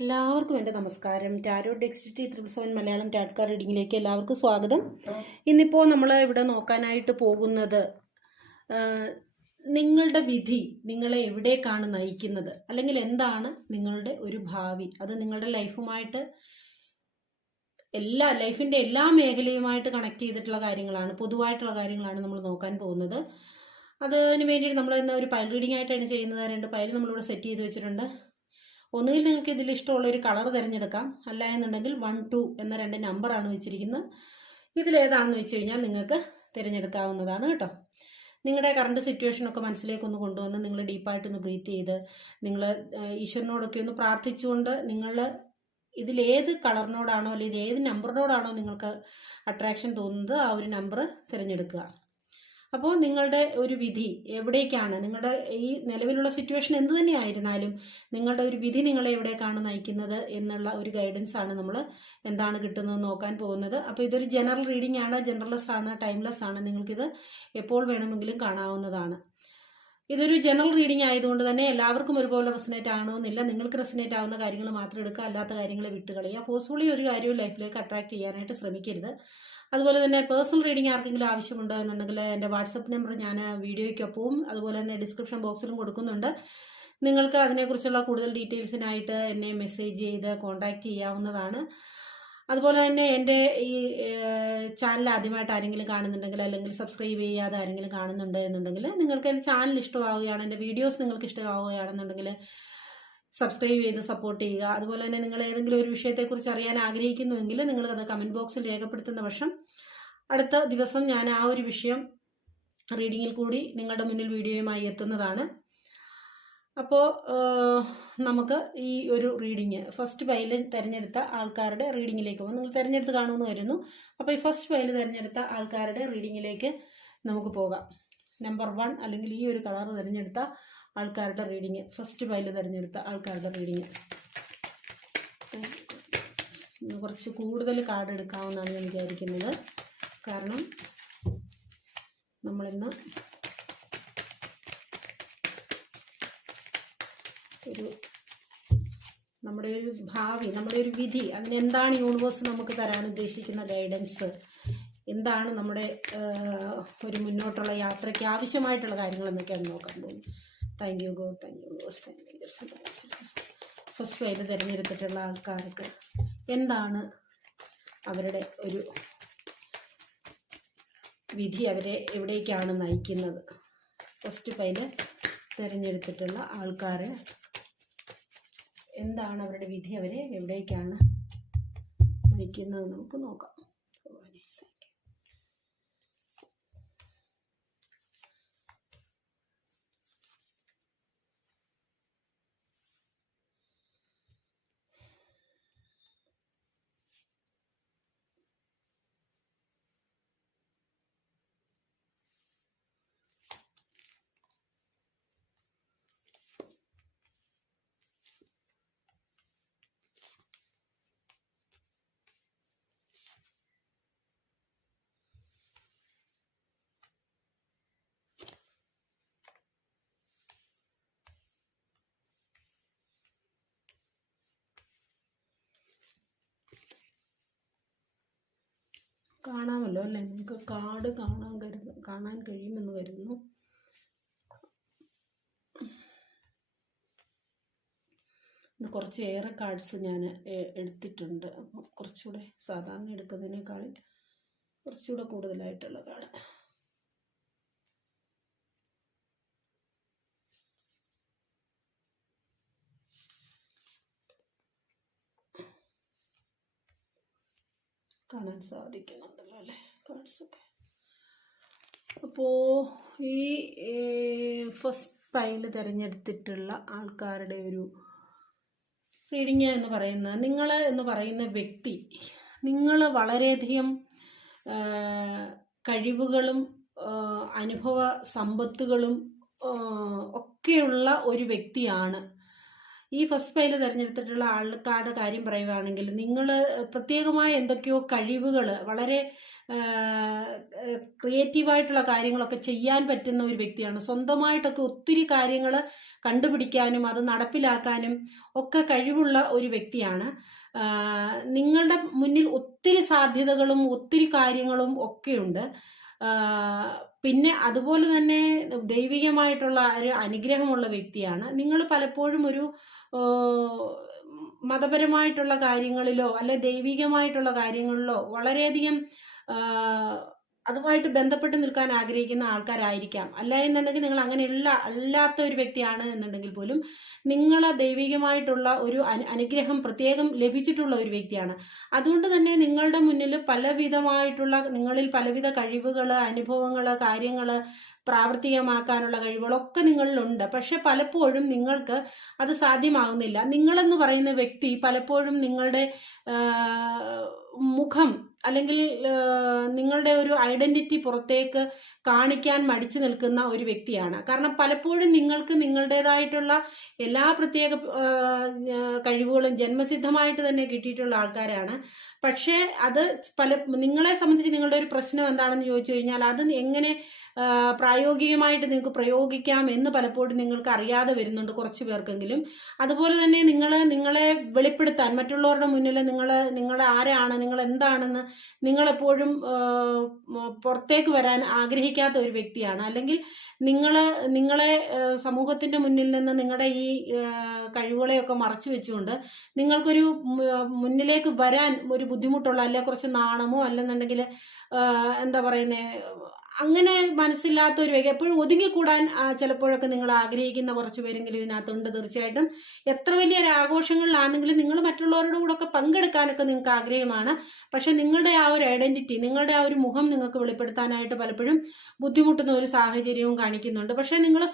എല്ലാവർക്കും എൻ്റെ നമസ്കാരം. ടാരോ ഡെക്സ്റ്റിറ്റി 777 മലയാളം ടാറ്റ് കാർഡ് റീഡിങ്ങിലേക്ക് എല്ലാവർക്കും സ്വാഗതം. ഇന്നിപ്പോൾ നമ്മൾ ഇവിടെ നോക്കാനായിട്ട് പോകുന്നത് നിങ്ങളുടെ വിധി നിങ്ങളെ എവിടേക്കാണ് നയിക്കുന്നത്, അല്ലെങ്കിൽ എന്താണ് നിങ്ങളുടെ ഒരു ഭാവി. അത് നിങ്ങളുടെ ലൈഫുമായിട്ട് ലൈഫിൻ്റെ എല്ലാ മേഖലയുമായിട്ട് കണക്ട് ചെയ്തിട്ടുള്ള കാര്യങ്ങളാണ്, പൊതുവായിട്ടുള്ള കാര്യങ്ങളാണ് നമ്മൾ നോക്കാൻ പോകുന്നത്. അതിന് വേണ്ടിയിട്ട് നമ്മൾ ഇന്ന് ഒരു പൈൽ റീഡിംഗ് ആയിട്ടാണ് ചെയ്യുന്നത്. 2 പൈൽ നമ്മളിവിടെ സെറ്റ് ചെയ്ത് വെച്ചിട്ടുണ്ട്. ഒന്നുകിൽ നിങ്ങൾക്ക് ഇതിൽ ഇഷ്ടമുള്ള ഒരു കളർ തിരഞ്ഞെടുക്കാം, അല്ല എന്നുണ്ടെങ്കിൽ 1, 2 എന്ന 2 നമ്പറാണ് വെച്ചിരിക്കുന്നത്. ഇതിലേതാണെന്ന് വെച്ച് കഴിഞ്ഞാൽ നിങ്ങൾക്ക് തിരഞ്ഞെടുക്കാവുന്നതാണ് കേട്ടോ. നിങ്ങളുടെ കറണ്ട് സിറ്റുവേഷനൊക്കെ മനസ്സിലേക്കൊന്ന് കൊണ്ടുവന്ന് നിങ്ങൾ ഡീപ്പായിട്ടൊന്ന് ബ്രീത്ത് ചെയ്ത് നിങ്ങൾ ഈശ്വരനോടൊക്കെ ഒന്ന് പ്രാർത്ഥിച്ചുകൊണ്ട് നിങ്ങൾ ഇതിലേത് കളറിനോടാണോ അല്ലെങ്കിൽ ഏത് നമ്പറിനോടാണോ നിങ്ങൾക്ക് അട്രാക്ഷൻ തോന്നുന്നത് ആ ഒരു നമ്പർ തിരഞ്ഞെടുക്കുക. അപ്പോൾ നിങ്ങളുടെ ഒരു വിധി എവിടേക്കാണ്, നിങ്ങളുടെ ഈ നിലവിലുള്ള സിറ്റുവേഷൻ എന്ത് തന്നെയായിരുന്നാലും നിങ്ങളുടെ ഒരു വിധി നിങ്ങളെ എവിടേക്കാണ് നയിക്കുന്നത് എന്നുള്ള ഒരു ഗൈഡൻസ് ആണ് നമ്മൾ എന്താണ് കിട്ടുന്നത് നോക്കാൻ പോകുന്നത്. അപ്പോൾ ഇതൊരു ജനറൽ റീഡിംഗ് ആണ്, ജനറൽലെസ് ആണ്, ടൈംലെസ് ആണ്. നിങ്ങൾക്കിത് എപ്പോൾ വേണമെങ്കിലും കാണാവുന്നതാണ്. ഇതൊരു ജനറൽ റീഡിംഗ് ആയതുകൊണ്ട് തന്നെ എല്ലാവർക്കും ഒരുപോലെ റെസനേറ്റ് ആകണമെന്നില്ല. നിങ്ങൾക്ക് റെസനേറ്റ് ആവുന്ന കാര്യങ്ങൾ മാത്രം എടുക്കുക, അല്ലാത്ത കാര്യങ്ങളെ വിട്ടുകളയുക. ഫോഴ്സ്ഫുള്ളി ഒരു കാര്യവും ലൈഫിലേക്ക് അട്രാക്ട് ചെയ്യാനായിട്ട് ശ്രമിക്കരുത്. അതുപോലെ തന്നെ പേഴ്സണൽ റീഡിംഗ് ആർക്കെങ്കിലും ആവശ്യമുണ്ടോ എന്നുണ്ടെങ്കിൽ എൻ്റെ വാട്സപ്പ് നമ്പർ ഞാൻ വീഡിയോയ്ക്കൊപ്പവും അതുപോലെ തന്നെ ഡിസ്ക്രിപ്ഷൻ ബോക്സിലും കൊടുക്കുന്നുണ്ട്. നിങ്ങൾക്ക് അതിനെക്കുറിച്ചുള്ള കൂടുതൽ ഡീറ്റെയിൽസിനായിട്ട് എന്നെ മെസ്സേജ് ചെയ്ത് കോൺടാക്റ്റ് ചെയ്യാവുന്നതാണ്. അതുപോലെ തന്നെ എൻ്റെ ഈ ചാനൽ ആദ്യമായിട്ട് ആരെങ്കിലും കാണുന്നുണ്ടെങ്കിൽ അല്ലെങ്കിൽ സബ്സ്ക്രൈബ് ചെയ്യാതെ ആരെങ്കിലും കാണുന്നുണ്ട് എന്നുണ്ടെങ്കിൽ നിങ്ങൾക്ക് എൻ്റെ ചാനൽ ഇഷ്ടമാവുകയാണ്, എൻ്റെ വീഡിയോസ് നിങ്ങൾക്ക് ഇഷ്ടമാവുകയാണെന്നുണ്ടെങ്കിൽ സബ്സ്ക്രൈബ് ചെയ്ത് സപ്പോർട്ട് ചെയ്യുക. അതുപോലെ തന്നെ നിങ്ങൾ ഏതെങ്കിലും ഒരു വിഷയത്തെക്കുറിച്ച് അറിയാൻ ആഗ്രഹിക്കുന്നുവെങ്കിൽ നിങ്ങൾക്കത് കമൻറ്റ് ബോക്സിൽ രേഖപ്പെടുത്തുന്ന പക്ഷം അടുത്ത ദിവസം ഞാൻ ആ ഒരു വിഷയം റീഡിങ്ങിൽ കൂടി നിങ്ങളുടെ മുന്നിൽ വീഡിയോയുമായി എത്തുന്നതാണ്. അപ്പോൾ നമുക്ക് ഈ ഒരു റീഡിങ് ഫസ്റ്റ് ഫയൽ തിരഞ്ഞെടുത്ത ആൾക്കാരുടെ റീഡിങ്ങിലേക്ക് പോകും. നിങ്ങൾ തിരഞ്ഞെടുത്ത് കാണുമെന്ന് കരുതുന്നു. അപ്പോൾ ഈ ഫസ്റ്റ് ഫയൽ തിരഞ്ഞെടുത്ത ആൾക്കാരുടെ റീഡിങ്ങിലേക്ക് നമുക്ക് പോകാം. നമ്പർ 1 അല്ലെങ്കിൽ ഈ ഒരു കളർ തിരഞ്ഞെടുത്ത ആൾക്കാരുടെ റീഡിങ്, ഫസ്റ്റ് ഫയൽ തിരഞ്ഞെടുത്ത ആൾക്കാരുടെ റീഡിങ്. കുറച്ച് കൂടുതൽ കാർഡ് എടുക്കാമെന്നാണ് ഞാൻ വിചാരിക്കുന്നത്. കാരണം നമ്മളിന്ന് നമ്മുടെ ഒരു ഭാവി, നമ്മുടെ ഒരു വിധി, അതിനെന്താണ് യൂണിവേഴ്സ് നമുക്ക് തരാൻ ഉദ്ദേശിക്കുന്ന ഗൈഡൻസ്, എന്താണ് നമ്മുടെ ഒരു മുന്നോട്ടുള്ള യാത്രയ്ക്ക് ആവശ്യമായിട്ടുള്ള കാര്യങ്ങൾ എന്നൊക്കെയാണ് നോക്കാൻ പോകുന്നത്. Thank you God, thank you God, thank you. First file തിരഞ്ഞെടുത്തിട്ടുള്ള ആൾക്കാർക്ക് എന്താണ് അവരുടെ ഒരു വിധി, അവരെ എവിടേക്കാണ് നയിക്കുന്നത്. ഫസ്റ്റ് ഫയൽ തിരഞ്ഞെടുത്തിട്ടുള്ള ആൾക്കാർ എന്താണ് അവരുടെ വിധി, അവരെ എവിടേക്കാണ് നയിക്കുന്നത് നമുക്ക് നോക്കാം. കാണാമല്ലോ അല്ലേ, നിങ്ങൾക്ക് കാർഡ് കാണാൻ കഴിയുമെന്ന് കരുതുന്നു. കുറച്ച് ഏറെ കാർഡ്സ് ഞാൻ എടുത്തിട്ടുണ്ട്. അപ്പം കുറച്ചുകൂടെ സാധാരണ എടുക്കുന്നതിനേക്കാൾ കുറച്ചുകൂടെ കൂടുതലായിട്ടുള്ള കാർഡ്. കാണാൻ സാധിക്കുന്നുണ്ടല്ലോ അല്ലേ കാർഡ്സൊക്കെ. അപ്പോൾ ഈ ഫസ്റ്റ് ഫയൽ തിരഞ്ഞെടുത്തിട്ടുള്ള ആൾക്കാരുടെ ഒരു റീഡിങ് എന്ന് പറയുന്നത്, നിങ്ങൾ എന്ന് പറയുന്ന വ്യക്തി, നിങ്ങൾ വളരെയധികം കഴിവുകളും അനുഭവ സമ്പത്തുകളും ഒക്കെയുള്ള ഒരു വ്യക്തിയാണ്. ഈ ഫസ്റ്റ് ഫയൽ തിരഞ്ഞെടുത്തിട്ടുള്ള ആൾക്കാരുടെ കാര്യം പറയുകയാണെങ്കിൽ നിങ്ങൾ പ്രത്യേകമായ എന്തൊക്കെയോ കഴിവുകൾ, വളരെ ക്രിയേറ്റീവായിട്ടുള്ള കാര്യങ്ങളൊക്കെ ചെയ്യാൻ പറ്റുന്ന ഒരു വ്യക്തിയാണ്. സ്വന്തമായിട്ടൊക്കെ ഒത്തിരി കാര്യങ്ങൾ കണ്ടുപിടിക്കാനും അത് നടപ്പിലാക്കാനും ഒക്കെ കഴിവുള്ള ഒരു വ്യക്തിയാണ്. നിങ്ങളുടെ മുന്നിൽ ഒത്തിരി സാധ്യതകളും ഒത്തിരി കാര്യങ്ങളും ഒക്കെയുണ്ട്. പിന്നെ അതുപോലെ തന്നെ ദൈവികമായിട്ടുള്ള ഒരു അനുഗ്രഹമുള്ള വ്യക്തിയാണ്. നിങ്ങൾ പലപ്പോഴും ഒരു മതപരമായിട്ടുള്ള കാര്യങ്ങളിലോ അല്ലെ ദൈവികമായിട്ടുള്ള കാര്യങ്ങളിലോ വളരെയധികം അതുമായിട്ട് ബന്ധപ്പെട്ട് നിൽക്കാൻ ആഗ്രഹിക്കുന്ന ആൾക്കാരായിരിക്കാം. അല്ല എന്നുണ്ടെങ്കിൽ നിങ്ങൾ അങ്ങനെയുള്ള അല്ലാത്ത ഒരു വ്യക്തിയാണ് എന്നുണ്ടെങ്കിൽ പോലും നിങ്ങളെ ദൈവികമായിട്ടുള്ള ഒരു അനുഗ്രഹം പ്രത്യേകം ലഭിച്ചിട്ടുള്ള ഒരു വ്യക്തിയാണ്. അതുകൊണ്ട് തന്നെ നിങ്ങളുടെ മുന്നിൽ പലവിധമായിട്ടുള്ള, നിങ്ങളിൽ പലവിധ കഴിവുകൾ, അനുഭവങ്ങൾ, കാര്യങ്ങൾ പ്രാവർത്തികമാക്കാനുള്ള കഴിവുകളൊക്കെ നിങ്ങളിലുണ്ട്. പക്ഷെ പലപ്പോഴും നിങ്ങൾക്ക് അത് സാധ്യമാകുന്നില്ല. നിങ്ങളെന്ന് പറയുന്ന വ്യക്തി പലപ്പോഴും നിങ്ങളുടെ മുഖം അല്ലെങ്കിൽ നിങ്ങളുടെ ഒരു ഐഡന്റിറ്റി പുറത്തേക്ക് കാണിക്കാൻ മടിച്ചു നിൽക്കുന്ന ഒരു വ്യക്തിയാണ്. കാരണം പലപ്പോഴും നിങ്ങൾക്ക് നിങ്ങളുടേതായിട്ടുള്ള എല്ലാ പ്രത്യേക കഴിവുകളും ജന്മസിദ്ധമായിട്ട് തന്നെ കിട്ടിയിട്ടുള്ള ആൾക്കാരാണ്. പക്ഷേ അത് നിങ്ങളെ സംബന്ധിച്ച് നിങ്ങളുടെ ഒരു പ്രശ്നം എന്താണെന്ന് ചോദിച്ചു കഴിഞ്ഞാൽ അത് എങ്ങനെ പ്രായോഗികമായിട്ട് നിങ്ങൾക്ക് പ്രയോഗിക്കാം എന്ന് പലപ്പോഴും നിങ്ങൾക്ക് അറിയാതെ വരുന്നുണ്ട് കുറച്ചു പേർക്കെങ്കിലും. അതുപോലെ തന്നെ നിങ്ങളെ വെളിപ്പെടുത്താൻ മറ്റുള്ളവരുടെ മുന്നിൽ നിങ്ങൾ ആരാണ്, നിങ്ങൾ എന്താണെന്ന് നിങ്ങളെപ്പോഴും പുറത്തേക്ക് വരാൻ ആഗ്രഹിക്കാത്ത ഒരു വ്യക്തിയാണ്. അല്ലെങ്കിൽ നിങ്ങളെ സമൂഹത്തിന്റെ മുന്നിൽ നിന്ന് നിങ്ങളുടെ ഈ കഴിവുകളെയൊക്കെ മറച്ചു വെച്ചുകൊണ്ട് നിങ്ങൾക്കൊരു മുന്നിലേക്ക് വരാൻ ഒരു ബുദ്ധിമുട്ടുള്ള, അല്ലെ കുറച്ച് നാണമോ അല്ലെന്നുണ്ടെങ്കിൽ എന്താ പറയുന്നേ, അങ്ങനെ മനസ്സില്ലാത്ത ഒരു വ്യക്തി, എപ്പോഴും ഒതുങ്ങിക്കൂടാൻ ചിലപ്പോഴൊക്കെ നിങ്ങൾ ആഗ്രഹിക്കുന്ന കുറച്ച് പേരെങ്കിലും ഇതിനകത്തുണ്ട്. തീർച്ചയായിട്ടും എത്ര വലിയ ആഘോഷങ്ങളിലാണെങ്കിലും നിങ്ങൾ മറ്റുള്ളവരുടെ കൂടെ ഒക്കെ പങ്കെടുക്കാനൊക്കെ നിങ്ങൾക്ക് ആഗ്രഹമാണ്. പക്ഷെ നിങ്ങളുടെ ആ ഒരു ഐഡന്റിറ്റി, നിങ്ങളുടെ ആ ഒരു മുഖം നിങ്ങൾക്ക് വെളിപ്പെടുത്താനായിട്ട് പലപ്പോഴും ബുദ്ധിമുട്ടുന്ന ഒരു സാഹചര്യവും കാണിക്കുന്നുണ്ട്. പക്ഷെ നിങ്ങൾ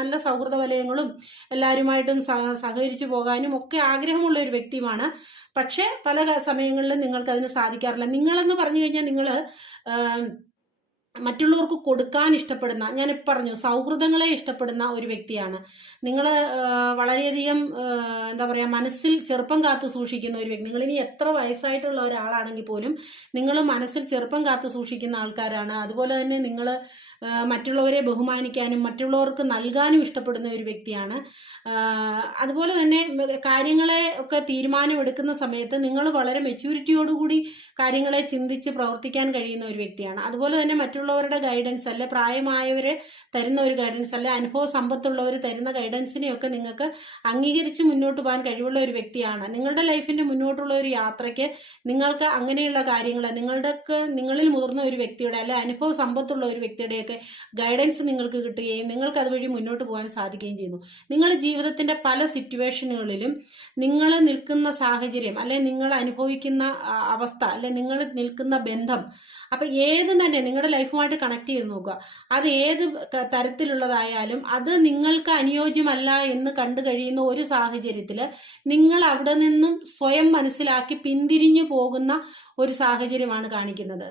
നല്ല സൗഹൃദ വലയങ്ങളും എല്ലാവരുമായിട്ടും സഹകരിച്ചു പോകാനും ഒക്കെ ആഗ്രഹമുള്ള ഒരു വ്യക്തിയുമാണ്. പക്ഷെ പല സമയങ്ങളിലും നിങ്ങൾക്ക് അതിന് സാധിക്കാറില്ല. നിങ്ങളെന്ന് പറഞ്ഞു കഴിഞ്ഞാൽ നിങ്ങൾ മറ്റുള്ളവർക്ക് കൊടുക്കാൻ ഇഷ്ടപ്പെടുന്ന, ഞാൻ പറഞ്ഞു സൗഹൃദങ്ങളെ ഇഷ്ടപ്പെടുന്ന ഒരു വ്യക്തിയാണ്. നിങ്ങൾ വളരെയധികം എന്താ പറയുക, മനസ്സിൽ ചെറുപ്പം കാത്തു സൂക്ഷിക്കുന്ന ഒരു വ്യക്തി. നിങ്ങൾ ഇനി എത്ര വയസ്സായിട്ടുള്ള ഒരാളാണെങ്കിൽ പോലും നിങ്ങൾ മനസ്സിൽ ചെറുപ്പം കാത്തു സൂക്ഷിക്കുന്ന ആൾക്കാരാണ്. അതുപോലെ തന്നെ നിങ്ങൾ മറ്റുള്ളവരെ ബഹുമാനിക്കാനും മറ്റുള്ളവർക്ക് നൽകാനും ഇഷ്ടപ്പെടുന്ന ഒരു വ്യക്തിയാണ്. അതുപോലെ തന്നെ കാര്യങ്ങളെ ഒക്കെ തീരുമാനമെടുക്കുന്ന സമയത്ത് നിങ്ങൾ വളരെ മെച്യൂരിറ്റിയോടുകൂടി കാര്യങ്ങളെ ചിന്തിച്ച് പ്രവർത്തിക്കാൻ കഴിയുന്ന ഒരു വ്യക്തിയാണ്. അതുപോലെ തന്നെ മറ്റുള്ളവരുടെ ഗൈഡൻസ്, അല്ലെ പ്രായമായവരെ തരുന്ന ഒരു ഗൈഡൻസ്, അല്ലെ അനുഭവ സമ്പത്തുള്ളവർ തരുന്ന ഗൈഡൻസിനെയൊക്കെ നിങ്ങൾക്ക് അംഗീകരിച്ച് മുന്നോട്ട് പോകാൻ കഴിവുള്ള ഒരു വ്യക്തിയാണ്. നിങ്ങളുടെ ലൈഫിന്റെ മുന്നോട്ടുള്ള ഒരു യാത്രയ്ക്ക് നിങ്ങൾക്ക് അങ്ങനെയുള്ള കാര്യങ്ങൾ നിങ്ങളിൽ മുതിർന്ന ഒരു വ്യക്തിയുടെ, അല്ലെ അനുഭവ സമ്പത്തുള്ള ഒരു വ്യക്തിയുടെയൊക്കെ ഗൈഡൻസ് നിങ്ങൾക്ക് കിട്ടുകയും നിങ്ങൾക്ക് അതുവഴി മുന്നോട്ട് പോകാൻ സാധിക്കുകയും ചെയ്യുന്നു. നിങ്ങൾ ജീവിതത്തിന്റെ പല സിറ്റുവേഷനുകളിലും നിങ്ങൾ നിൽക്കുന്ന സാഹചര്യം, അല്ലെ നിങ്ങൾ അനുഭവിക്കുന്ന അവസ്ഥ, അല്ലെ നിങ്ങൾ നിൽക്കുന്ന ബന്ധം, അപ്പൊ ഏത് തന്നെ നിങ്ങളുടെ ലൈഫുമായിട്ട് കണക്ട് ചെയ്ത് നോക്കുക. അത് ഏത് തരത്തിലുള്ളതായാലും അത് നിങ്ങൾക്ക് അനുയോജ്യമല്ല എന്ന് കണ്ടു കഴിയുന്ന ഒരു സാഹചര്യത്തില് നിങ്ങൾ അവിടെ നിന്നും സ്വയം മനസ്സിലാക്കി പിന്തിരിഞ്ഞു പോകുന്ന ഒരു സാഹചര്യമാണ് കാണിക്കുന്നത്.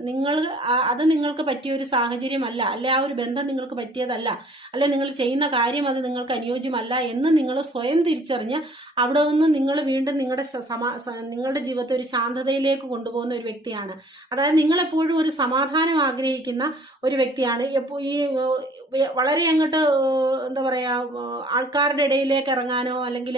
അത് നിങ്ങൾക്ക് പറ്റിയ ഒരു സാഹചര്യമല്ല, അല്ലെ ആ ഒരു ബന്ധം നിങ്ങൾക്ക് പറ്റിയതല്ല, അല്ലെ നിങ്ങൾ ചെയ്യുന്ന കാര്യം അത് നിങ്ങൾക്ക് അനുയോജ്യമല്ല എന്ന് നിങ്ങൾ സ്വയം തിരിച്ചറിഞ്ഞ് അവിടെ നിന്ന് നിങ്ങൾ വീണ്ടും നിങ്ങളുടെ ജീവിതത്തെ ഒരു ശാന്തതയിലേക്ക് കൊണ്ടുപോകുന്ന ഒരു വ്യക്തിയാണ്. അതായത് നിങ്ങളെപ്പോഴും ഒരു സമാധാനം ആഗ്രഹിക്കുന്ന ഒരു വ്യക്തിയാണ്. ഈ വളരെ അങ്ങോട്ട് എന്താ പറയാ, ആൾക്കാരുടെ ഇടയിലേക്ക് ഇറങ്ങാനോ അല്ലെങ്കിൽ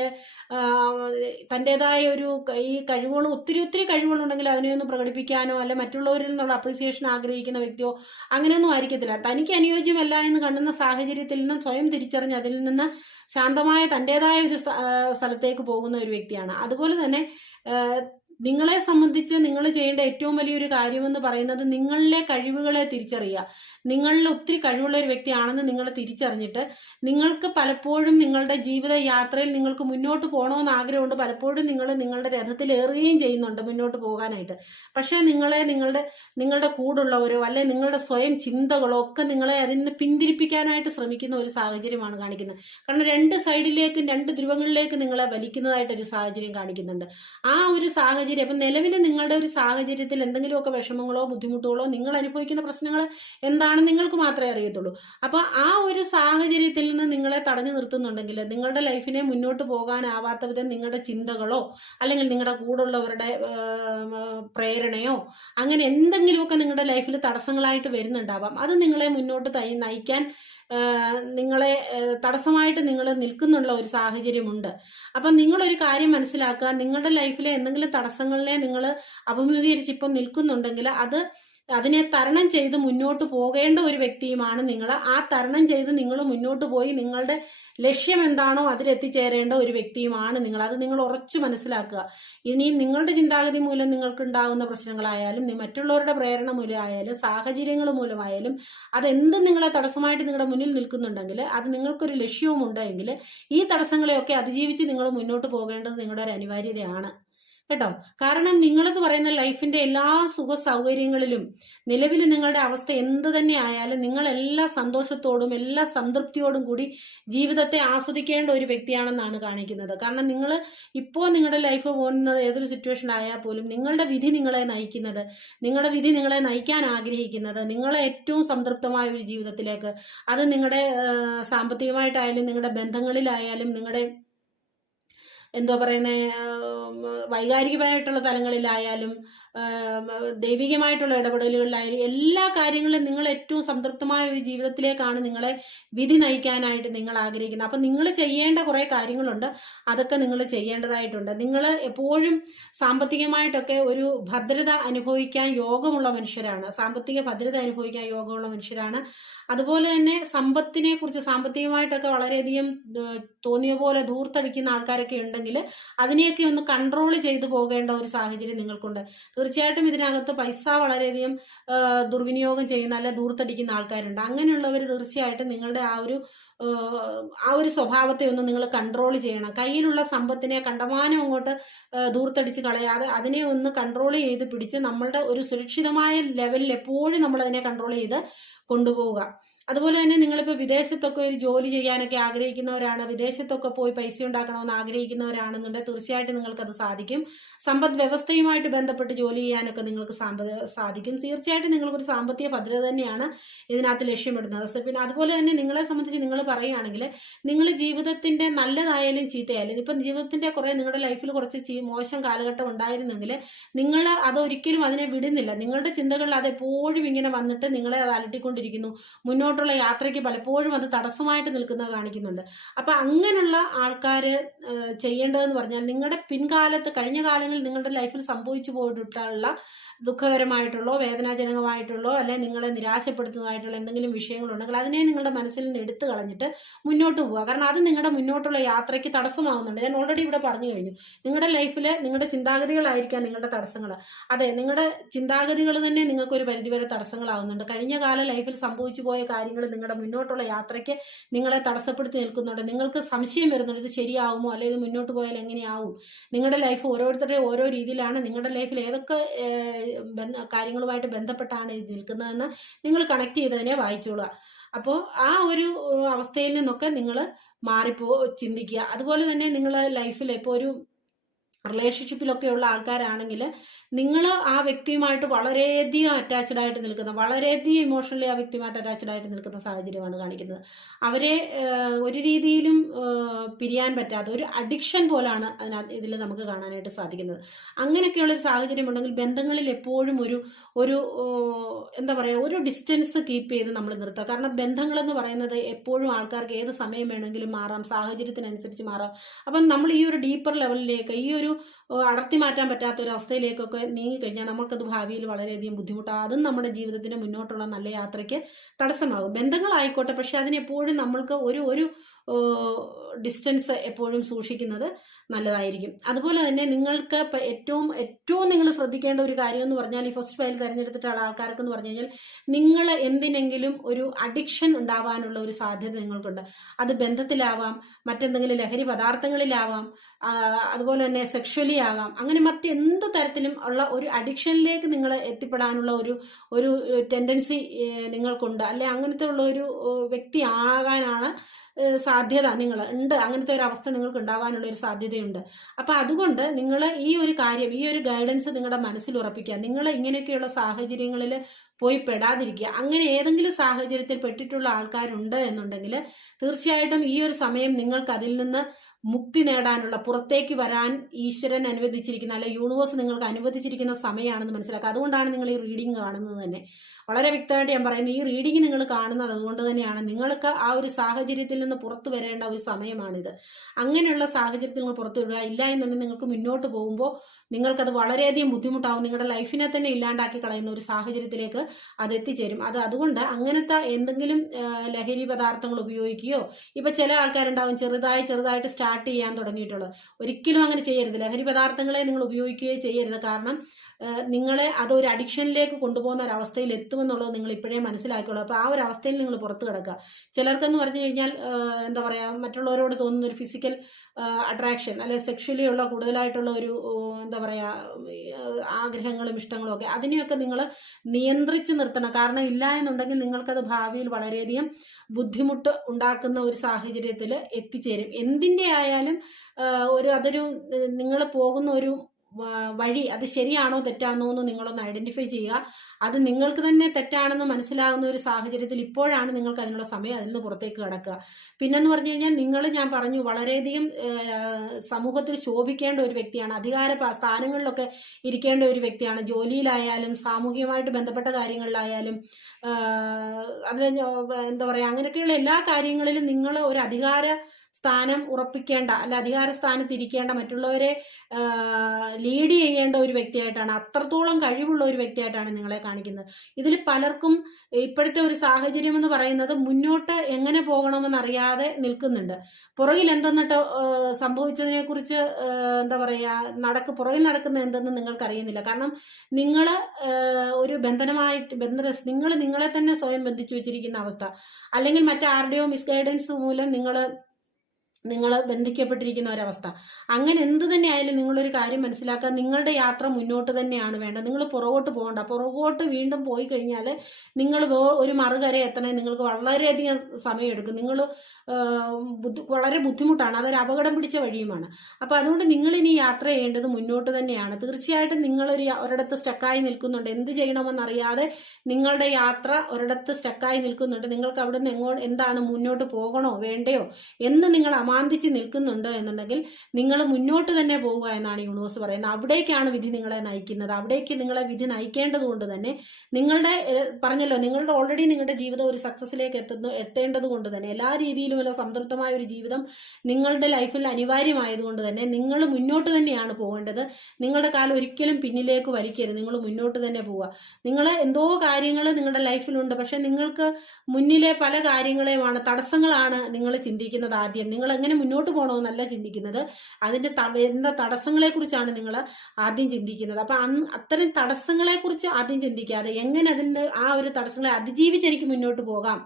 തൻ്റെതായ ഒരു ഈ കഴിവുകൾ ഒത്തിരി കഴിവുകളുണ്ടെങ്കിൽ അതിനെയൊന്നും പ്രകടിപ്പിക്കാനോ അല്ലെ മറ്റുള്ളവരിൽ നിന്നുള്ള അപ്രീസിയേഷൻ ആഗ്രഹിക്കുന്ന വ്യക്തിയോ അങ്ങനെയൊന്നും ആയിരിക്കത്തില്ല. തനിക്ക് അനുയോജ്യമല്ല എന്ന് കാണുന്ന സാഹചര്യത്തിൽ നിന്നും സ്വയം തിരിച്ചറിഞ്ഞ് അതിൽ നിന്ന് ശാന്തമായ തൻ്റെതായ ഒരു സ്ഥലത്തേക്ക് പോകുന്ന ഒരു വ്യക്തിയാണ്. അതുപോലെ തന്നെ നിങ്ങളെ സംബന്ധിച്ച് നിങ്ങൾ ചെയ്യേണ്ട ഏറ്റവും വലിയൊരു കാര്യമെന്ന് പറയുന്നത് നിങ്ങളിലെ കഴിവുകളെ തിരിച്ചറിയുക. നിങ്ങളിൽ ഒത്തിരി കഴിവുള്ള ഒരു വ്യക്തിയാണെന്ന് നിങ്ങൾ തിരിച്ചറിഞ്ഞിട്ട് നിങ്ങൾക്ക് പലപ്പോഴും നിങ്ങളുടെ ജീവിത യാത്രയിൽ നിങ്ങൾക്ക് മുന്നോട്ട് പോകണമെന്ന് ആഗ്രഹമുണ്ട്. പലപ്പോഴും നിങ്ങൾ നിങ്ങളുടെ രഥത്തിൽ ഏറുകയും ചെയ്യുന്നുണ്ട് മുന്നോട്ട് പോകാനായിട്ട്. പക്ഷേ നിങ്ങളുടെ കൂടുള്ളവരോ അല്ലെ നിങ്ങളുടെ സ്വയം ചിന്തകളോ ഒക്കെ നിങ്ങളെ അതിൽ നിന്ന് പിന്തിരിപ്പിക്കാനായിട്ട് ശ്രമിക്കുന്ന ഒരു സാഹചര്യമാണ് കാണിക്കുന്നത്. കാരണം രണ്ട് സൈഡിലേക്കും രണ്ട് ധ്രുവങ്ങളിലേക്ക് നിങ്ങളെ വലിക്കുന്നതായിട്ടൊരു സാഹചര്യം കാണിക്കുന്നുണ്ട്. ആ ഒരു സാഹചര്യം സാഹചര്യം, അപ്പം നിലവിൽ നിങ്ങളുടെ ഒരു സാഹചര്യത്തിൽ എന്തെങ്കിലുമൊക്കെ വിഷമങ്ങളോ ബുദ്ധിമുട്ടുകളോ നിങ്ങൾ അനുഭവിക്കുന്ന പ്രശ്നങ്ങൾ എന്താണെന്ന് നിങ്ങൾക്ക് മാത്രമേ അറിയത്തുള്ളൂ. അപ്പോൾ ആ ഒരു സാഹചര്യത്തിൽ നിന്ന് നിങ്ങളെ തടഞ്ഞു നിർത്തുന്നുണ്ടെങ്കിൽ, നിങ്ങളുടെ ലൈഫിനെ മുന്നോട്ട് പോകാനാവാത്ത വിധം നിങ്ങളുടെ ചിന്തകളോ അല്ലെങ്കിൽ നിങ്ങളുടെ കൂടെയുള്ളവരുടെ പ്രേരണയോ അങ്ങനെ എന്തെങ്കിലുമൊക്കെ നിങ്ങളുടെ ലൈഫിൽ തടസ്സങ്ങളായിട്ട് വരുന്നുണ്ടാവാം. അത് നിങ്ങളെ മുന്നോട്ട് നയിക്കാൻ നിങ്ങളെ തടസ്സമായിട്ട് നിങ്ങൾ നിൽക്കുന്നുള്ള ഒരു സാഹചര്യമുണ്ട്. അപ്പം നിങ്ങളൊരു കാര്യം മനസ്സിലാക്കുക, നിങ്ങളുടെ ലൈഫിലെ എന്തെങ്കിലും തടസ്സങ്ങളിലെ നിങ്ങൾ അഭിമുഖീകരിച്ച് ഇപ്പം നിൽക്കുന്നുണ്ടെങ്കിൽ അതിനെ തരണം ചെയ്ത് മുന്നോട്ട് പോകേണ്ട ഒരു വ്യക്തിയുമാണ് നിങ്ങൾ. ആ തരണം ചെയ്ത് നിങ്ങൾ മുന്നോട്ട് പോയി നിങ്ങളുടെ ലക്ഷ്യം എന്താണോ അതിലെത്തിച്ചേരേണ്ട ഒരു വ്യക്തിയുമാണ് നിങ്ങൾ. അത് നിങ്ങൾ ഉറച്ചു മനസ്സിലാക്കുക. ഇനി നിങ്ങളുടെ ചിന്താഗതി മൂലം നിങ്ങൾക്ക് ഉണ്ടാകുന്ന പ്രശ്നങ്ങളായാലും മറ്റുള്ളവരുടെ പ്രേരണ മൂലമായാലും സാഹചര്യങ്ങൾ മൂലമായാലും അതെന്ത് നിങ്ങളെ തടസ്സമായിട്ട് നിങ്ങളുടെ മുന്നിൽ നിൽക്കുന്നുണ്ടെങ്കിൽ അത് നിങ്ങൾക്കൊരു ലക്ഷ്യവും ഉണ്ടെങ്കിൽ ഈ തടസ്സങ്ങളെയൊക്കെ അതിജീവിച്ച് നിങ്ങൾ മുന്നോട്ട് പോകേണ്ടത് നിങ്ങളുടെ ഒരു അനിവാര്യതയാണ് കേട്ടോ. കാരണം നിങ്ങളെന്ന് പറയുന്ന ലൈഫിന്റെ എല്ലാ സുഖ സൗകര്യങ്ങളിലും നിലവിൽ നിങ്ങളുടെ അവസ്ഥ എന്ത് തന്നെ ആയാലും നിങ്ങൾ എല്ലാ സന്തോഷത്തോടും എല്ലാ സംതൃപ്തിയോടും കൂടി ജീവിതത്തെ ആസ്വദിക്കേണ്ട ഒരു വ്യക്തിയാണെന്നാണ് കാണിക്കുന്നത്. കാരണം നിങ്ങൾ ഇപ്പോൾ നിങ്ങളുടെ ലൈഫ് പോകുന്നത് ഏതൊരു സിറ്റുവേഷൻ ആയാൽ പോലും നിങ്ങളുടെ വിധി നിങ്ങളെ നയിക്കുന്നത്, നിങ്ങളുടെ വിധി നിങ്ങളെ നയിക്കാൻ ആഗ്രഹിക്കുന്നത് നിങ്ങളെ ഏറ്റവും സംതൃപ്തമായ ഒരു ജീവിതത്തിലേക്ക്, അത് നിങ്ങളുടെ സാമ്പത്തികമായിട്ടായാലും നിങ്ങളുടെ ബന്ധങ്ങളിലായാലും നിങ്ങളുടെ എന്താ പറയുന്നത് വൈകാരികമായിട്ടുള്ള തലങ്ങളിലായാലും ദൈവികമായിട്ടുള്ള ഇടപെടലുകളിലായാലും എല്ലാ കാര്യങ്ങളിലും നിങ്ങൾ ഏറ്റവും സംതൃപ്തമായ ഒരു ജീവിതത്തിലേക്കാണ് നിങ്ങളെ വിധി നയിക്കാനായിട്ട് നിങ്ങൾ ആഗ്രഹിക്കുന്നത്. അപ്പം നിങ്ങൾ ചെയ്യേണ്ട കുറേ കാര്യങ്ങളുണ്ട്, അതൊക്കെ നിങ്ങൾ ചെയ്യേണ്ടതായിട്ടുണ്ട്. നിങ്ങൾ എപ്പോഴും സാമ്പത്തികമായിട്ടൊക്കെ ഒരു ഭദ്രത അനുഭവിക്കാൻ യോഗമുള്ള മനുഷ്യരാണ്, സാമ്പത്തിക ഭദ്രത അനുഭവിക്കാൻ യോഗമുള്ള മനുഷ്യരാണ്. അതുപോലെ തന്നെ സമ്പത്തിനെ കുറിച്ച് സാമ്പത്തികമായിട്ടൊക്കെ വളരെയധികം തോന്നിയ പോലെ ധൂർത്തടിക്കുന്ന ആൾക്കാരൊക്കെ ഉണ്ടെങ്കിൽ അതിനെയൊക്കെ ഒന്ന് കൺട്രോൾ ചെയ്തു പോകേണ്ട ഒരു സാഹചര്യം നിങ്ങൾക്കുണ്ട്. തീർച്ചയായിട്ടും ഇതിനകത്ത് പൈസ വളരെയധികം ദുർവിനിയോഗം ചെയ്യുന്ന അല്ലെ ധൂർത്തടിക്കുന്ന ആൾക്കാരുണ്ട്. അങ്ങനെയുള്ളവർ തീർച്ചയായിട്ടും നിങ്ങളുടെ ആ ഒരു സ്വഭാവത്തെ ഒന്ന് നിങ്ങൾ കൺട്രോൾ ചെയ്യണം. കയ്യിലുള്ള സമ്പത്തിനെ കണ്ടമാനം അങ്ങോട്ട് ധൂർത്തടിച്ച് കളയാതെ അതിനെ ഒന്ന് കൺട്രോൾ ചെയ്ത് പിടിച്ച് നമ്മളുടെ ഒരു സുരക്ഷിതമായ ലെവലിൽ എപ്പോഴും നമ്മൾ അതിനെ കൺട്രോൾ ചെയ്ത് കൊണ്ടുപോവുക. അതുപോലെ തന്നെ നിങ്ങളിപ്പോൾ വിദേശത്തൊക്കെ ഒരു ജോലി ചെയ്യാനൊക്കെ ആഗ്രഹിക്കുന്നവരാണ്, വിദേശത്തൊക്കെ പോയി പൈസ ഉണ്ടാക്കണമെന്ന് ആഗ്രഹിക്കുന്നവരാണെന്നുണ്ടെങ്കിൽ തീർച്ചയായിട്ടും നിങ്ങൾക്കത് സാധിക്കും. സമ്പദ് വ്യവസ്ഥയുമായിട്ട് ബന്ധപ്പെട്ട് ജോലി ചെയ്യാനൊക്കെ നിങ്ങൾക്ക് സാധിക്കും. തീർച്ചയായിട്ടും നിങ്ങൾക്കൊരു സാമ്പത്തിക ഭദ്രത തന്നെയാണ് ഇതിനകത്ത് ലക്ഷ്യമിടുന്നത്. പിന്നെ അതുപോലെ തന്നെ നിങ്ങളെ സംബന്ധിച്ച് നിങ്ങൾ പറയുകയാണെങ്കിൽ നിങ്ങൾ ജീവിതത്തിന്റെ നല്ലതായാലും ചീത്തയായാലും ഇപ്പം ജീവിതത്തിന്റെ കുറെ നിങ്ങളുടെ ലൈഫിൽ കുറച്ച് മോശം കാലഘട്ടം ഉണ്ടായിരുന്നെങ്കിൽ നിങ്ങൾ അതൊരിക്കലും അതിനെ വിടുന്നില്ല. നിങ്ങളുടെ ചിന്തകളിൽ അതെപ്പോഴും ഇങ്ങനെ വന്നിട്ട് നിങ്ങളെ അത് അലട്ടിക്കൊണ്ടിരിക്കുന്നു. മുന്നോട്ടുള്ള യാത്രയ്ക്ക് പലപ്പോഴും അത് തടസ്സമായിട്ട് നിൽക്കുന്നത് കാണിക്കുന്നുണ്ട്. അപ്പൊ അങ്ങനെയുള്ള ആൾക്കാര് ചെയ്യേണ്ടതെന്ന് പറഞ്ഞാൽ നിങ്ങളുടെ പിൻകാലത്ത് കഴിഞ്ഞ കാലങ്ങളിൽ നിങ്ങളുടെ ലൈഫിൽ സംഭവിച്ചു പോയിട്ടുള്ള ദുഃഖകരമായിട്ടുള്ളോ വേദനാജനകമായിട്ടുള്ളോ അല്ലെ നിങ്ങളെ നിരാശപ്പെടുത്തുന്നതായിട്ടുള്ള എന്തെങ്കിലും വിഷയങ്ങളുണ്ടെങ്കിൽ അതിനെ നിങ്ങളുടെ മനസ്സിൽ നിന്ന് എടുത്തു കളഞ്ഞിട്ട് മുന്നോട്ട് പോവുക. കാരണം അത് നിങ്ങളുടെ മുന്നോട്ടുള്ള യാത്രയ്ക്ക് തടസ്സമാവുന്നുണ്ട്. ഞാൻ ഓൾറെഡി ഇവിടെ പറഞ്ഞു കഴിഞ്ഞു. നിങ്ങളുടെ ലൈഫിൽ നിങ്ങളുടെ ചിന്താഗതികളായിരിക്കാം നിങ്ങളുടെ തടസ്സങ്ങൾ. അതെ, നിങ്ങളുടെ ചിന്താഗതികൾ തന്നെ നിങ്ങൾക്ക് ഒരു പരിധിവരെ തടസ്സങ്ങളാവുന്നുണ്ട്. കഴിഞ്ഞ കാല ലൈഫിൽ സംഭവിച്ചു പോയ കാര്യങ്ങൾ നിങ്ങളുടെ മുന്നോട്ടുള്ള യാത്രയ്ക്ക് നിങ്ങളെ തടസ്സപ്പെടുത്തി നിൽക്കുന്നുണ്ട്. നിങ്ങൾക്ക് സംശയം വരുന്നുണ്ട്, ഇത് ശരിയാവുമോ അല്ലെ ഇത് മുന്നോട്ട് പോയാൽ എങ്ങനെയാവും. നിങ്ങളുടെ ലൈഫ് ഓരോരുത്തരുടെയും ഓരോ രീതിയിലാണ്. നിങ്ങളുടെ ലൈഫിൽ ഏതൊക്കെ കാര്യങ്ങളുമായിട്ട് ബന്ധപ്പെട്ടാണ് ഇത് നിൽക്കുന്നതെന്ന് നിങ്ങൾ കണക്ട് ചെയ്തതിനെ വായിച്ചോളുക. അപ്പോൾ ആ ഒരു അവസ്ഥയിൽ നിന്നൊക്കെ നിങ്ങൾ ചിന്തിക്കുക. അതുപോലെ തന്നെ നിങ്ങളുടെ ലൈഫിൽ ഇപ്പോൾ ഒരു റിലേഷൻഷിപ്പിലൊക്കെയുള്ള ആൾക്കാരാണെങ്കിൽ നിങ്ങൾ ആ വ്യക്തിയുമായിട്ട് വളരെയധികം അറ്റാച്ച്ഡ് ആയിട്ട് നിൽക്കുന്ന, വളരെയധികം ഇമോഷണലി ആ വ്യക്തിയുമായിട്ട് അറ്റാച്ച്ഡ് ആയിട്ട് നിൽക്കുന്ന സാഹചര്യമാണ് കാണിക്കുന്നത്. അവരെ ഒരു രീതിയിലും പിരിയാൻ പറ്റാത്ത ഒരു അഡിക്ഷൻ പോലാണ് ഇതിൽ നമുക്ക് കാണാനായിട്ട് സാധിക്കുന്നത്. അങ്ങനെയൊക്കെയുള്ള ഒരു സാഹചര്യം ഉണ്ടെങ്കിൽ ബന്ധങ്ങളിൽ എപ്പോഴും ഒരു എന്താ പറയുക, ഒരു ഡിസ്റ്റൻസ് കീപ്പ് ചെയ്ത് നമ്മൾ നിർത്തുക. കാരണം ബന്ധങ്ങളെന്ന് പറയുന്നത് എപ്പോഴും ആൾക്കാർക്ക് ഏത് സമയം വേണമെങ്കിലും മാറാം, സാഹചര്യത്തിനനുസരിച്ച് മാറാം. അപ്പം നമ്മൾ ഈ ഒരു ഡീപ്പർ ലെവലിലേക്ക്, ഈ ഒരു അടർത്തി മാറ്റാൻ പറ്റാത്ത ഒരു അവസ്ഥയിലേക്കൊക്കെ നീങ്ങിക്കഴിഞ്ഞാൽ നമ്മൾക്കത് ഭാവിയിൽ വളരെയധികം ബുദ്ധിമുട്ടാകും. അതും നമ്മുടെ ജീവിതത്തിന്റെ മുന്നോട്ടുള്ള നല്ല യാത്രയ്ക്ക് തടസ്സമാകും. ബന്ധങ്ങളായിക്കോട്ടെ, പക്ഷെ അതിനെപ്പോഴും നമ്മൾക്ക് ഒരു ഡിസ്റ്റൻസ് എപ്പോഴും സൂക്ഷിക്കുന്നത് നല്ലതായിരിക്കും. അതുപോലെ തന്നെ നിങ്ങൾക്ക് ഏറ്റവും നിങ്ങൾ ശ്രദ്ധിക്കേണ്ട ഒരു കാര്യം എന്ന് പറഞ്ഞാൽ, ഈ ഫസ്റ്റ് ഫയൽ തിരഞ്ഞെടുത്തിട്ടുള്ള ആൾക്കാർക്ക് എന്ന് പറഞ്ഞു കഴിഞ്ഞാൽ നിങ്ങൾ എന്തിനെങ്കിലും ഒരു അഡിക്ഷൻ ഉണ്ടാവാനുള്ള ഒരു സാധ്യത നിങ്ങൾക്കുണ്ട്. അത് ബന്ധത്തിലാവാം, മറ്റെന്തെങ്കിലും ലഹരി പദാർത്ഥങ്ങളിലാവാം, അതുപോലെ തന്നെ സെക്ഷലി ആകാം. അങ്ങനെ മറ്റെന്ത് തരത്തിലും ഉള്ള ഒരു അഡിക്ഷനിലേക്ക് നിങ്ങൾ എത്തിപ്പെടാനുള്ള ഒരു ടെൻഡൻസി നിങ്ങൾക്കുണ്ട്. അല്ലെ അങ്ങനത്തെ ഉള്ള ഒരു വ്യക്തി ആകാനാണ് സാധ്യത നിങ്ങൾ ഉണ്ട്, അങ്ങനത്തെ ഒരു അവസ്ഥ നിങ്ങൾക്ക് ഉണ്ടാവാനുള്ള ഒരു സാധ്യതയുണ്ട്. അപ്പൊ അതുകൊണ്ട് നിങ്ങൾ ഈ ഒരു കാര്യം, ഈ ഒരു ഗൈഡൻസ് നിങ്ങളുടെ മനസ്സിൽ ഉറപ്പിക്കുക. നിങ്ങൾ ഇങ്ങനെയൊക്കെയുള്ള സാഹചര്യങ്ങളിൽ പോയി പെടാതിരിക്കുക. അങ്ങനെ ഏതെങ്കിലും സാഹചര്യത്തിൽ പെട്ടിട്ടുള്ള ആൾക്കാരുണ്ട് എന്നുണ്ടെങ്കിൽ തീർച്ചയായിട്ടും ഈ ഒരു സമയം നിങ്ങൾക്ക് അതിൽ നിന്ന് മുക്തി നേടാനുള്ള, പുറത്തേക്ക് വരാൻ ഈശ്വരൻ അനുവദിച്ചിരിക്കുന്ന, അല്ലെ യൂണിവേഴ്സ് നിങ്ങൾക്ക് അനുവദിച്ചിരിക്കുന്ന സമയമാണെന്ന് മനസ്സിലാക്കുക. അതുകൊണ്ടാണ് നിങ്ങൾ ഈ റീഡിംഗ് കാണുന്നത് തന്നെ. വളരെ വ്യക്തമായിട്ട് ഞാൻ പറയുന്നു, ഈ റീഡിംഗ് നിങ്ങൾ കാണുന്നത് അതുകൊണ്ട് തന്നെയാണ്. നിങ്ങൾക്ക് ആ ഒരു സാഹചര്യത്തിൽ നിന്ന് പുറത്തു വരേണ്ട ഒരു സമയമാണിത്. അങ്ങനെയുള്ള സാഹചര്യത്തിൽ നിങ്ങൾ പുറത്തു വിടുക. ഇല്ല എന്നുണ്ടെങ്കിൽ നിങ്ങൾക്ക് മുന്നോട്ട് പോകുമ്പോൾ നിങ്ങൾക്കത് വളരെയധികം ബുദ്ധിമുട്ടാവും. നിങ്ങളുടെ ലൈഫിനെ തന്നെ ഇല്ലാണ്ടാക്കി കളയുന്ന ഒരു സാഹചര്യത്തിലേക്ക് അത് എത്തിച്ചേരും. അതുകൊണ്ട് അങ്ങനത്തെ എന്തെങ്കിലും ലഹരി പദാർത്ഥങ്ങൾ ഉപയോഗിക്കുകയോ, ഇപ്പൊ ചില ആൾക്കാരുണ്ടാവും ചെറുതായിട്ട് സ്റ്റാർട്ട് ചെയ്യാൻ തുടങ്ങിയിട്ടുള്ളത്. ഒരിക്കലും അങ്ങനെ ചെയ്യരുത്. ലഹരി പദാർത്ഥങ്ങളെ നിങ്ങൾ ഉപയോഗിക്കുകയോ ചെയ്യരുത്. കാരണം നിങ്ങളെ അതൊരു അഡിക്ഷനിലേക്ക് കൊണ്ടുപോകുന്ന ഒരു അവസ്ഥയിൽ എത്തുമെന്നുള്ളത് നിങ്ങൾ ഇപ്പോഴേ മനസ്സിലാക്കിയുള്ളൂ. അപ്പൊ ആ ഒരു അവസ്ഥയിൽ നിങ്ങൾ പുറത്തു കിടക്കുക. ചിലർക്കെന്ന് പറഞ്ഞു കഴിഞ്ഞാൽ എന്താ പറയാ, മറ്റുള്ളവരോട് തോന്നുന്ന ഒരു ഫിസിക്കൽ അട്രാക്ഷൻ, അല്ലെ സെക്ഷലി ഉള്ള കൂടുതലായിട്ടുള്ള ഒരു എന്താ പറയാ ആഗ്രഹങ്ങളും ഇഷ്ടങ്ങളും ഒക്കെ, അതിനെയൊക്കെ നിങ്ങൾ നിയന്ത്രിച്ച് നിർത്തണം. കാരണം ഇല്ല എന്നുണ്ടെങ്കിൽ നിങ്ങൾക്കത് ഭാവിയിൽ വളരെയധികം ബുദ്ധിമുട്ട് ഉണ്ടാക്കുന്ന ഒരു സാഹചര്യത്തിൽ എത്തിച്ചേരും. എന്തിന്റെ ആയാലും അതൊരു നിങ്ങൾ പോകുന്ന ഒരു വഴി അത് ശരിയാണോ തെറ്റാണോ എന്ന് നിങ്ങളൊന്ന് ഐഡന്റിഫൈ ചെയ്യുക. അത് നിങ്ങൾക്ക് തന്നെ തെറ്റാണെന്ന് മനസ്സിലാകുന്ന ഒരു സാഹചര്യത്തിൽ ഇപ്പോഴാണ് നിങ്ങൾക്ക് അതിനുള്ള സമയം അതിൽ നിന്ന് പുറത്തേക്ക് കിടക്കുക. പിന്നെന്ന് പറഞ്ഞു കഴിഞ്ഞാൽ ഞാൻ പറഞ്ഞു വളരെയധികം സമൂഹത്തിൽ ശോഭിക്കേണ്ട ഒരു വ്യക്തിയാണ്, അധികാര സ്ഥാനങ്ങളിലൊക്കെ ഇരിക്കേണ്ട ഒരു വ്യക്തിയാണ്. ജോലിയിലായാലും സാമൂഹികമായിട്ട് ബന്ധപ്പെട്ട കാര്യങ്ങളിലായാലും അതിൽ എന്താ പറയാ, അങ്ങനെയൊക്കെയുള്ള എല്ലാ കാര്യങ്ങളിലും നിങ്ങൾ ഒരു അധികാര സ്ഥാനം ഉറപ്പിക്കേണ്ട, അല്ല അധികാര സ്ഥാനത്ത് ഇരിക്കേണ്ട, മറ്റുള്ളവരെ ലീഡ് ചെയ്യേണ്ട ഒരു വ്യക്തിയായിട്ടാണ്, അത്രത്തോളം കഴിവുള്ള ഒരു വ്യക്തിയായിട്ടാണ് നിങ്ങളെ കാണിക്കുന്നത്. ഇതിൽ പലർക്കും ഇപ്പോഴത്തെ ഒരു സാഹചര്യം എന്ന് പറയുന്നത് മുന്നോട്ട് എങ്ങനെ പോകണമെന്നറിയാതെ നിൽക്കുന്നുണ്ട്. പുറകിൽ എന്തെന്നിട്ട് സംഭവിച്ചതിനെ കുറിച്ച് എന്താ പറയാ, പുറകിൽ നടക്കുന്ന എന്തെന്ന് നിങ്ങൾക്ക് അറിയുന്നില്ല. കാരണം നിങ്ങൾ ഒരു നിങ്ങൾ നിങ്ങളെ തന്നെ സ്വയം ബന്ധിച്ചു വെച്ചിരിക്കുന്ന അവസ്ഥ, അല്ലെങ്കിൽ മറ്റാരുടെയോ മിസ്ഗൈഡൻസ് മൂലം നിങ്ങൾ ബന്ധിക്കപ്പെട്ടിരിക്കുന്ന ഒരവസ്ഥ. അങ്ങനെ എന്ത് തന്നെ ആയാലും നിങ്ങളൊരു കാര്യം മനസ്സിലാക്കുക, നിങ്ങളുടെ യാത്ര മുന്നോട്ട് തന്നെയാണ് വേണ്ടത്. നിങ്ങൾ പുറകോട്ട് പോകണ്ട. പുറകോട്ട് വീണ്ടും പോയി കഴിഞ്ഞാൽ നിങ്ങൾ ഒരു മറുകര എത്തണേ നിങ്ങൾക്ക് വളരെയധികം സമയമെടുക്കും. നിങ്ങൾ വളരെ ബുദ്ധിമുട്ടാണ്, അതൊരു അപകടം പിടിച്ച വഴിയുമാണ്. അപ്പൊ അതുകൊണ്ട് നിങ്ങൾ ഇനി യാത്ര ചെയ്യേണ്ടത് മുന്നോട്ട് തന്നെയാണ്. തീർച്ചയായിട്ടും നിങ്ങൾ ഒരിടത്ത് സ്റ്റക്കായി നിൽക്കുന്നുണ്ട്, എന്ത് ചെയ്യണമെന്നറിയാതെ നിങ്ങളുടെ യാത്ര ഒരിടത്ത് സ്റ്റക്കായി നിൽക്കുന്നുണ്ട്. നിങ്ങൾക്ക് അവിടെ നിന്ന് എന്താണ്, മുന്നോട്ട് പോകണോ വേണ്ടയോ എന്ന് നിങ്ങൾ അമാന്തിച്ച് നിൽക്കുന്നുണ്ട് എന്നുണ്ടെങ്കിൽ നിങ്ങൾ മുന്നോട്ട് തന്നെ പോവുക എന്നാണ് യൂണിവേഴ്സ് പറയുന്നത്. അവിടേക്കാണ് വിധി നിങ്ങളെ നയിക്കുന്നത്. അവിടേക്ക് നിങ്ങളെ വിധി നയിക്കേണ്ടത് കൊണ്ട് തന്നെ നിങ്ങളുടെ പറഞ്ഞല്ലോ, ഓൾറെഡി നിങ്ങളുടെ ജീവിതം ഒരു സക്സസിലേക്ക് എത്തേണ്ടത് കൊണ്ട് തന്നെ, എല്ലാ രീതിയിലും സംതൃപ്തമായ ഒരു ജീവിതം നിങ്ങളുടെ ലൈഫിൽ അനിവാര്യമായതുകൊണ്ട് തന്നെ നിങ്ങൾ മുന്നോട്ട് തന്നെയാണ് പോകേണ്ടത്. നിങ്ങളുടെ കാലം ഒരിക്കലും പിന്നിലേക്ക് വലിക്കരുത്. നിങ്ങൾ മുന്നോട്ട് തന്നെ പോവുക. നിങ്ങൾ എന്തോ കാര്യങ്ങൾ നിങ്ങളുടെ ലൈഫിലുണ്ട്, പക്ഷെ നിങ്ങൾക്ക് മുന്നിലെ പല കാര്യങ്ങളെയുമാണ്, തടസ്സങ്ങളാണ് നിങ്ങൾ ചിന്തിക്കുന്നത്. ആദ്യം നിങ്ങൾ എങ്ങനെ മുന്നോട്ട് പോകണമെന്നല്ല ചിന്തിക്കുന്നത്, അതിന്റെ എന്താ തടസ്സങ്ങളെ കുറിച്ചാണ് നിങ്ങൾ ആദ്യം ചിന്തിക്കുന്നത്. അപ്പൊ അത്തരം തടസ്സങ്ങളെ കുറിച്ച് ആദ്യം ചിന്തിക്കാതെ എങ്ങനെ അതിന് ആ ഒരു തടസ്സങ്ങളെ അതിജീവിച്ച് എനിക്ക് മുന്നോട്ട് പോകാം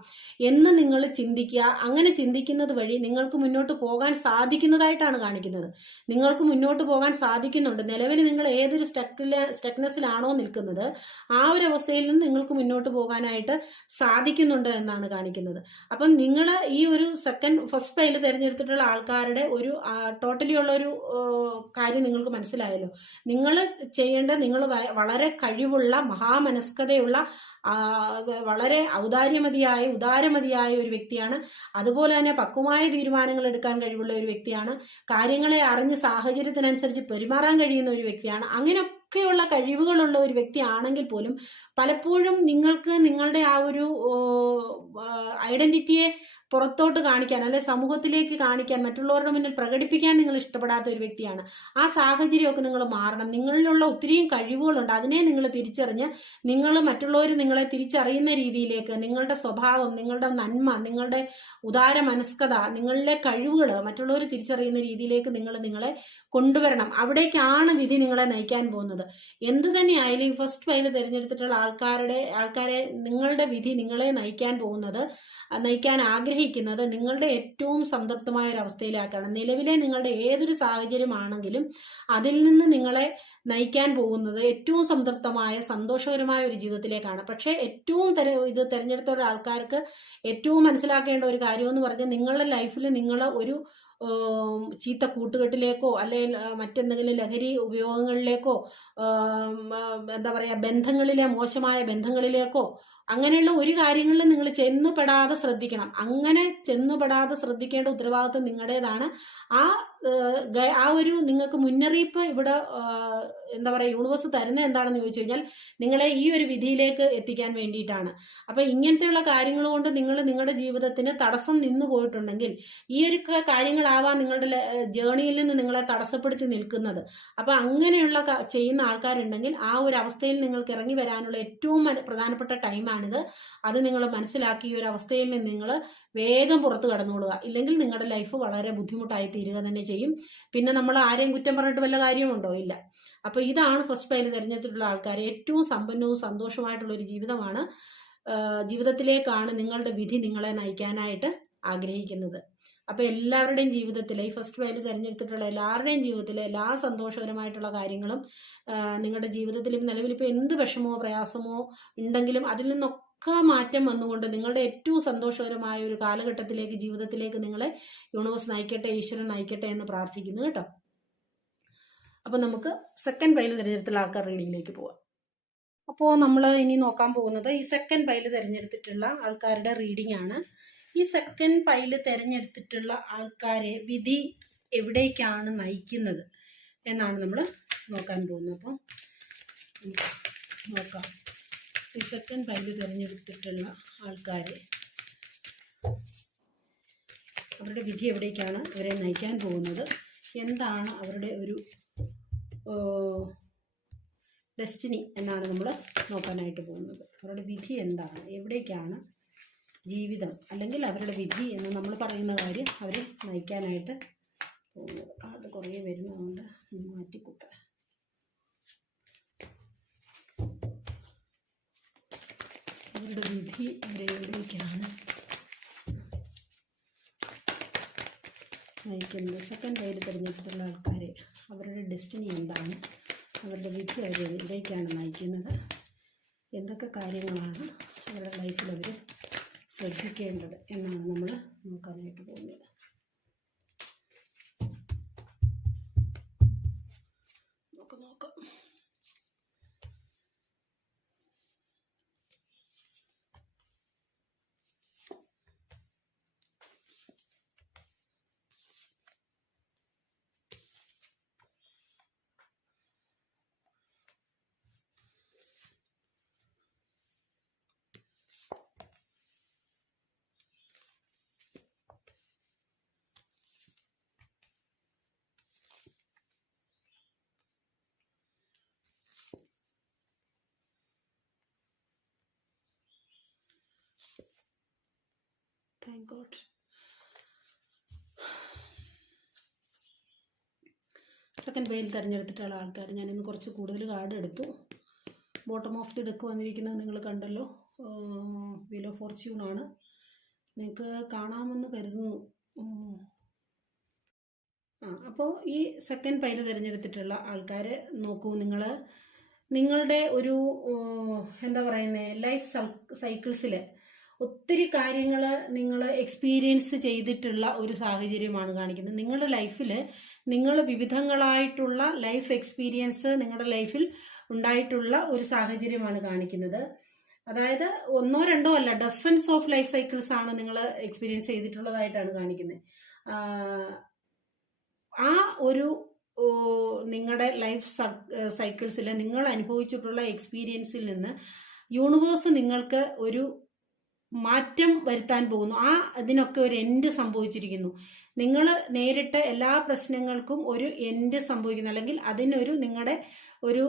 എന്ന് നിങ്ങൾ ചിന്തിക്കുക. അങ്ങനെ ചിന്തിക്കുന്നത് വഴി നിങ്ങൾക്ക് മുന്നോട്ട് പോകാൻ സാധിക്കുന്നതായിട്ടാണ് കാണിക്കുന്നത്. നിങ്ങൾക്ക് മുന്നോട്ട് പോകാൻ സാധിക്കുന്നുണ്ട്. നിലവിൽ നിങ്ങൾ ഏതൊരു സ്റ്റക്നെസ്സിലാണോ നിൽക്കുന്നത് ആ ഒരു അവസ്ഥയിൽ നിന്ന് നിങ്ങൾക്ക് മുന്നോട്ട് പോകാനായിട്ട് സാധിക്കുന്നുണ്ട് എന്നാണ് കാണിക്കുന്നത്. അപ്പം നിങ്ങൾ ഈ ഒരു ഫസ്റ്റ് ഫയൽ തിരഞ്ഞെടുത്തിട്ടുള്ള ആൾക്കാരുടെ ഒരു ടോട്ടലി ഉള്ള ഒരു കാര്യം നിങ്ങൾക്ക് മനസ്സിലായല്ലോ. നിങ്ങൾ ചെയ്യേണ്ട, നിങ്ങൾ വളരെ കഴിവുള്ള, മഹാമനസ്കതയുള്ള, വളരെ ഉദാരമതിയായ ഒരു വ്യക്തിയാണ്. അതുപോലെ തന്നെ പക്വമായ തീരുമാനങ്ങൾ എടുക്കാൻ കഴിവുള്ള ഒരു വ്യക്തിയാണ്. കാര്യങ്ങളെ അറിഞ്ഞ് സാഹചര്യത്തിനനുസരിച്ച് പെരുമാറാൻ കഴിയുന്ന ഒരു വ്യക്തിയാണ്. അങ്ങനെയൊക്കെയുള്ള കഴിവുകളുള്ള ഒരു വ്യക്തിയാണെങ്കിൽ പോലും പലപ്പോഴും നിങ്ങൾക്ക് നിങ്ങളുടെ ആ ഒരു ഐഡന്റിറ്റിയെ പുറത്തോട്ട് കാണിക്കാൻ, അല്ലെ സമൂഹത്തിലേക്ക് കാണിക്കാൻ, മറ്റുള്ളവരുടെ മുന്നിൽ പ്രകടിപ്പിക്കാൻ നിങ്ങൾ ഇഷ്ടപ്പെടാത്ത ഒരു വ്യക്തിയാണ്. ആ സാഹചര്യമൊക്കെ നിങ്ങൾ മാറണം. നിങ്ങളിലുള്ള ഒത്തിരിയും കഴിവുകളുണ്ട്, അതിനെ നിങ്ങൾ തിരിച്ചറിഞ്ഞ് നിങ്ങൾ മറ്റുള്ളവർ നിങ്ങളെ തിരിച്ചറിയുന്ന രീതിയിലേക്ക് നിങ്ങളുടെ സ്വഭാവം, നിങ്ങളുടെ നന്മ, നിങ്ങളുടെ ഉദാര മനസ്കത, നിങ്ങളിലെ കഴിവുകൾ മറ്റുള്ളവർ തിരിച്ചറിയുന്ന രീതിയിലേക്ക് നിങ്ങളെ കൊണ്ടുവരണം. അവിടേക്കാണ് വിധി നിങ്ങളെ നയിക്കാൻ പോകുന്നത്. എന്ത് തന്നെയായാലും ഫസ്റ്റ് ഫയൽ തിരഞ്ഞെടുത്തിട്ടുള്ള ആൾക്കാരെ നിങ്ങളുടെ വിധി നിങ്ങളെ നയിക്കാൻ ആഗ്രഹിക്കുന്നത് നിങ്ങളുടെ ഏറ്റവും സംതൃപ്തമായ ഒരു അവസ്ഥയിലാക്കാണ്. നിലവിലെ നിങ്ങളുടെ ഏതൊരു സാഹചര്യമാണെങ്കിലും അതിൽ നിന്ന് നിങ്ങളെ നയിക്കാൻ പോകുന്നത് ഏറ്റവും സംതൃപ്തമായ, സന്തോഷകരമായ ഒരു ജീവിതത്തിലേക്കാണ്. പക്ഷേ ഏറ്റവും ഇത് തിരഞ്ഞെടുത്ത ആൾക്കാർക്ക് ഏറ്റവും മനസ്സിലാക്കേണ്ട ഒരു കാര്യമെന്ന് പറഞ്ഞാൽ നിങ്ങളുടെ ലൈഫിൽ നിങ്ങൾ ഒരു ചീത്ത കൂട്ടുകെട്ടിലേക്കോ അല്ലെങ്കിൽ മറ്റെന്തെങ്കിലും ലഹരി ഉപയോഗങ്ങളിലേക്കോ എന്താ പറയുക ബന്ധങ്ങളിലെ മോശമായ ബന്ധങ്ങളിലേക്കോ അങ്ങനെയുള്ള ഒരു കാര്യങ്ങളിലും നിങ്ങൾ ചെന്നുപെടാതെ ശ്രദ്ധിക്കണം. അങ്ങനെ ചെന്നുപെടാതെ ശ്രദ്ധിക്കേണ്ട ഉത്തരവാദിത്വം നിങ്ങളുടേതാണ്. ആ ഒരു നിങ്ങൾക്ക് മുന്നറിയിപ്പ് ഇവിടെ എന്താ പറയുക യൂണിവേഴ്സ് തരുന്നത് എന്താണെന്ന് ചോദിച്ചു കഴിഞ്ഞാൽ നിങ്ങളെ ഈ ഒരു വിധിയിലേക്ക് എത്തിക്കാൻ വേണ്ടിയിട്ടാണ്. അപ്പൊ ഇങ്ങനത്തെയുള്ള കാര്യങ്ങൾ കൊണ്ട് നിങ്ങളുടെ ജീവിതത്തിന് തടസ്സം നിന്നു പോയിട്ടുണ്ടെങ്കിൽ ഈ ഒരു കാര്യങ്ങളാവാൻ നിങ്ങളുടെ ജേണിയിൽ നിന്ന് നിങ്ങളെ തടസ്സപ്പെടുത്തി നിൽക്കുന്നത്. അപ്പൊ അങ്ങനെയുള്ള ചെയ്യുന്ന ആൾക്കാരുണ്ടെങ്കിൽ ആ ഒരു അവസ്ഥയിൽ നിങ്ങൾക്ക് ഇറങ്ങി വരാനുള്ള ഏറ്റവും പ്രധാനപ്പെട്ട ടൈമാണിത്. അത് നിങ്ങൾ മനസ്സിലാക്കി ഈ ഒരു അവസ്ഥയിൽ നിന്ന് നിങ്ങൾ വേഗം പുറത്ത് കടന്നുകൊള്ളുക. ഇല്ലെങ്കിൽ നിങ്ങളുടെ ലൈഫ് വളരെ ബുദ്ധിമുട്ടായി തീരുക തന്നെ ചെയ്യും. പിന്നെ നമ്മൾ ആരെയും കുറ്റം പറഞ്ഞിട്ട് വല്ല കാര്യമുണ്ടോ? ഇല്ല. അപ്പൊ ഇതാണ് ഫസ്റ്റ് പൈൽ തിരഞ്ഞെടുത്തിട്ടുള്ള ആൾക്കാർ. ഏറ്റവും സമ്പന്നവും സന്തോഷമായിട്ടുള്ള ഒരു ജീവിതത്തിലേക്കാണ് നിങ്ങളുടെ വിധി നിങ്ങളെ നയിക്കാനായിട്ട് ആഗ്രഹിക്കുന്നത്. അപ്പൊ എല്ലാവരുടെയും ജീവിതത്തിലെ ഈ ഫസ്റ്റ് പൈൽ തിരഞ്ഞെടുത്തിട്ടുള്ള എല്ലാവരുടെയും ജീവിതത്തിലെ എല്ലാ സന്തോഷകരമായിട്ടുള്ള കാര്യങ്ങളും നിങ്ങളുടെ ജീവിതത്തിൽ നിലവിൽ ഇപ്പൊ എന്ത് വിഷമോ പ്രയാസമോ ഉണ്ടെങ്കിലും അതിൽ നിന്നൊക്കെ മാറ്റം വന്നുകൊണ്ട് നിങ്ങളുടെ ഏറ്റവും സന്തോഷകരമായ ഒരു കാലഘട്ടത്തിലേക്ക് ജീവിതത്തിലേക്ക് നിങ്ങളെ യൂണിവേഴ്സ് നയിക്കട്ടെ, ഈശ്വരൻ നയിക്കട്ടെ എന്ന് പ്രാർത്ഥിക്കുന്നു കേട്ടോ. അപ്പൊ നമുക്ക് സെക്കൻഡ് പൈൽ തിരഞ്ഞെടുത്തുള്ള ആൾക്കാർ റീഡിങ്ങിലേക്ക് പോവാം. അപ്പോൾ നമ്മൾ ഇനി നോക്കാൻ പോകുന്നത് ഈ സെക്കൻഡ് പൈൽ തിരഞ്ഞെടുത്തിട്ടുള്ള ആൾക്കാരുടെ റീഡിംഗ് ആണ്. ഈ സെക്കൻഡ് പൈൽ തിരഞ്ഞെടുത്തിട്ടുള്ള ആൾക്കാരെ വിധി എവിടേക്കാണ് നയിക്കുന്നത് എന്നാണ് നമ്മൾ നോക്കാൻ പോകുന്നത്. അപ്പോൾ നോക്കാം ഈ സെക്കൻഡ് പൈൽ തിരഞ്ഞെടുത്തിട്ടുള്ള ആൾക്കാരെ അവരുടെ വിധി എവിടേക്കാണ് അവരെ നയിക്കാൻ പോകുന്നത്, എന്താണ് അവരുടെ ഒരു ഡെസ്റ്റിനി എന്നാണ് നമ്മൾ നോക്കാനായിട്ട് പോകുന്നത്. അവരുടെ വിധി എന്താണ്, എവിടേക്കാണ് ജീവിതം അല്ലെങ്കിൽ അവരുടെ വിധി എന്ന് നമ്മൾ പറയുന്ന കാര്യം അവരെ നയിക്കാനായിട്ട് പോകുന്നത്. കാർഡ് കുറേ വരുന്നതുകൊണ്ട് മാറ്റിക്കുത്ത. അവരുടെ വിധി അവരെ എവിടേക്കാണ് നയിക്കുന്നത്. സെക്കൻഡ് പൈൽ തിരഞ്ഞെടുത്തിട്ടുള്ള ആൾക്കാരെ അവരുടെ ഡെസ്റ്റിനി എന്താണ്, അവരുടെ വിധി അവർ എവിടേക്കാണ് നയിക്കുന്നത്, എന്തൊക്കെ കാര്യങ്ങളാണ് അവരുടെ ലൈഫിൽ അവർ ശ്രദ്ധിക്കേണ്ടത് എന്നാണ് നമ്മൾ നോക്കാനായിട്ട് പോകുന്നത്. നോക്കാം. Thank God. സെക്കൻഡ് പൈൽ തിരഞ്ഞെടുത്തിട്ടുള്ള ആൾക്കാർ ഞാനിന്ന് കുറച്ച് കൂടുതൽ കാർഡ് എടുത്തു. ബോട്ടം ഓഫ് ദി ഡെക്ക് വന്നിരിക്കുന്നത് നിങ്ങൾ കണ്ടല്ലോ, വീൽ ഓഫ് ഫോർച്യൂൺ ആണ്. നിങ്ങൾക്ക് കാണാമെന്ന് കരുതുന്നു. അപ്പോൾ ഈ സെക്കൻഡ് പൈൽ തിരഞ്ഞെടുത്തിട്ടുള്ള ആൾക്കാർ നോക്കൂ, നിങ്ങളുടെ ഒരു എന്താ പറയുന്നത് ലൈഫ് സൈക്കിൾസിൽ ഒത്തിരി കാര്യങ്ങൾ നിങ്ങൾ എക്സ്പീരിയൻസ് ചെയ്തിട്ടുള്ള ഒരു സാഹചര്യമാണ് കാണിക്കുന്നത്. നിങ്ങളുടെ ലൈഫിൽ നിങ്ങൾ വിവിധങ്ങളായിട്ടുള്ള ലൈഫ് എക്സ്പീരിയൻസ് നിങ്ങളുടെ ലൈഫിൽ ഉണ്ടായിട്ടുള്ള ഒരു സാഹചര്യമാണ് കാണിക്കുന്നത്. അതായത് ഒന്നോ രണ്ടോ അല്ല, ഡസൻസ് ഓഫ് ലൈഫ് സൈക്കിൾസ് ആണ് നിങ്ങൾ എക്സ്പീരിയൻസ് ചെയ്തിട്ടുള്ളതായിട്ടാണ് കാണിക്കുന്നത്. ആ ഒരു നിങ്ങളുടെ ലൈഫ് സൈക്കിൾസിൽ നിങ്ങൾ അനുഭവിച്ചിട്ടുള്ള എക്സ്പീരിയൻസിൽ നിന്ന് യൂണിവേഴ്സ് നിങ്ങൾക്ക് ഒരു മാറ്റം വരുത്താൻ പോകുന്നു. അതിനൊക്കെ ഒരു എൻഡ് സംഭവിച്ചിരിക്കുന്നു. നിങ്ങൾ നേരിട്ട എല്ലാ പ്രശ്നങ്ങൾക്കും ഒരു എൻഡ് സംഭവിക്കുന്നു, അല്ലെങ്കിൽ അതിനൊരു നിങ്ങളുടെ ഒരു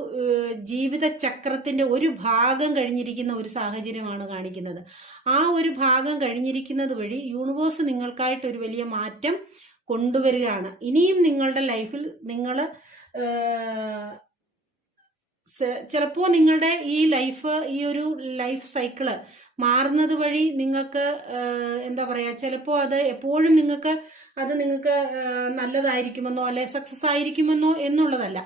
ജീവിത ചക്രത്തിന്റെ ഒരു ഭാഗം കഴിഞ്ഞിരിക്കുന്ന ഒരു സാഹചര്യമാണ് കാണിക്കുന്നത്. ആ ഒരു ഭാഗം കഴിഞ്ഞിരിക്കുന്നത് വഴി യൂണിവേഴ്സ് നിങ്ങൾക്കായിട്ട് ഒരു വലിയ മാറ്റം കൊണ്ടുവരികയാണ്. ഇനിയും നിങ്ങളുടെ ലൈഫിൽ നിങ്ങൾ ചിലപ്പോൾ നിങ്ങളുടെ ഈ ഒരു ലൈഫ് സൈക്കിള് മാറുന്നത് വഴി നിങ്ങൾക്ക് എന്താ പറയാ, ചിലപ്പോൾ അത് എപ്പോഴും നിങ്ങൾക്ക് നല്ലതായിരിക്കുമെന്നോ അല്ലെ സക്സസ് ആയിരിക്കുമെന്നോ എന്നുള്ളതല്ല.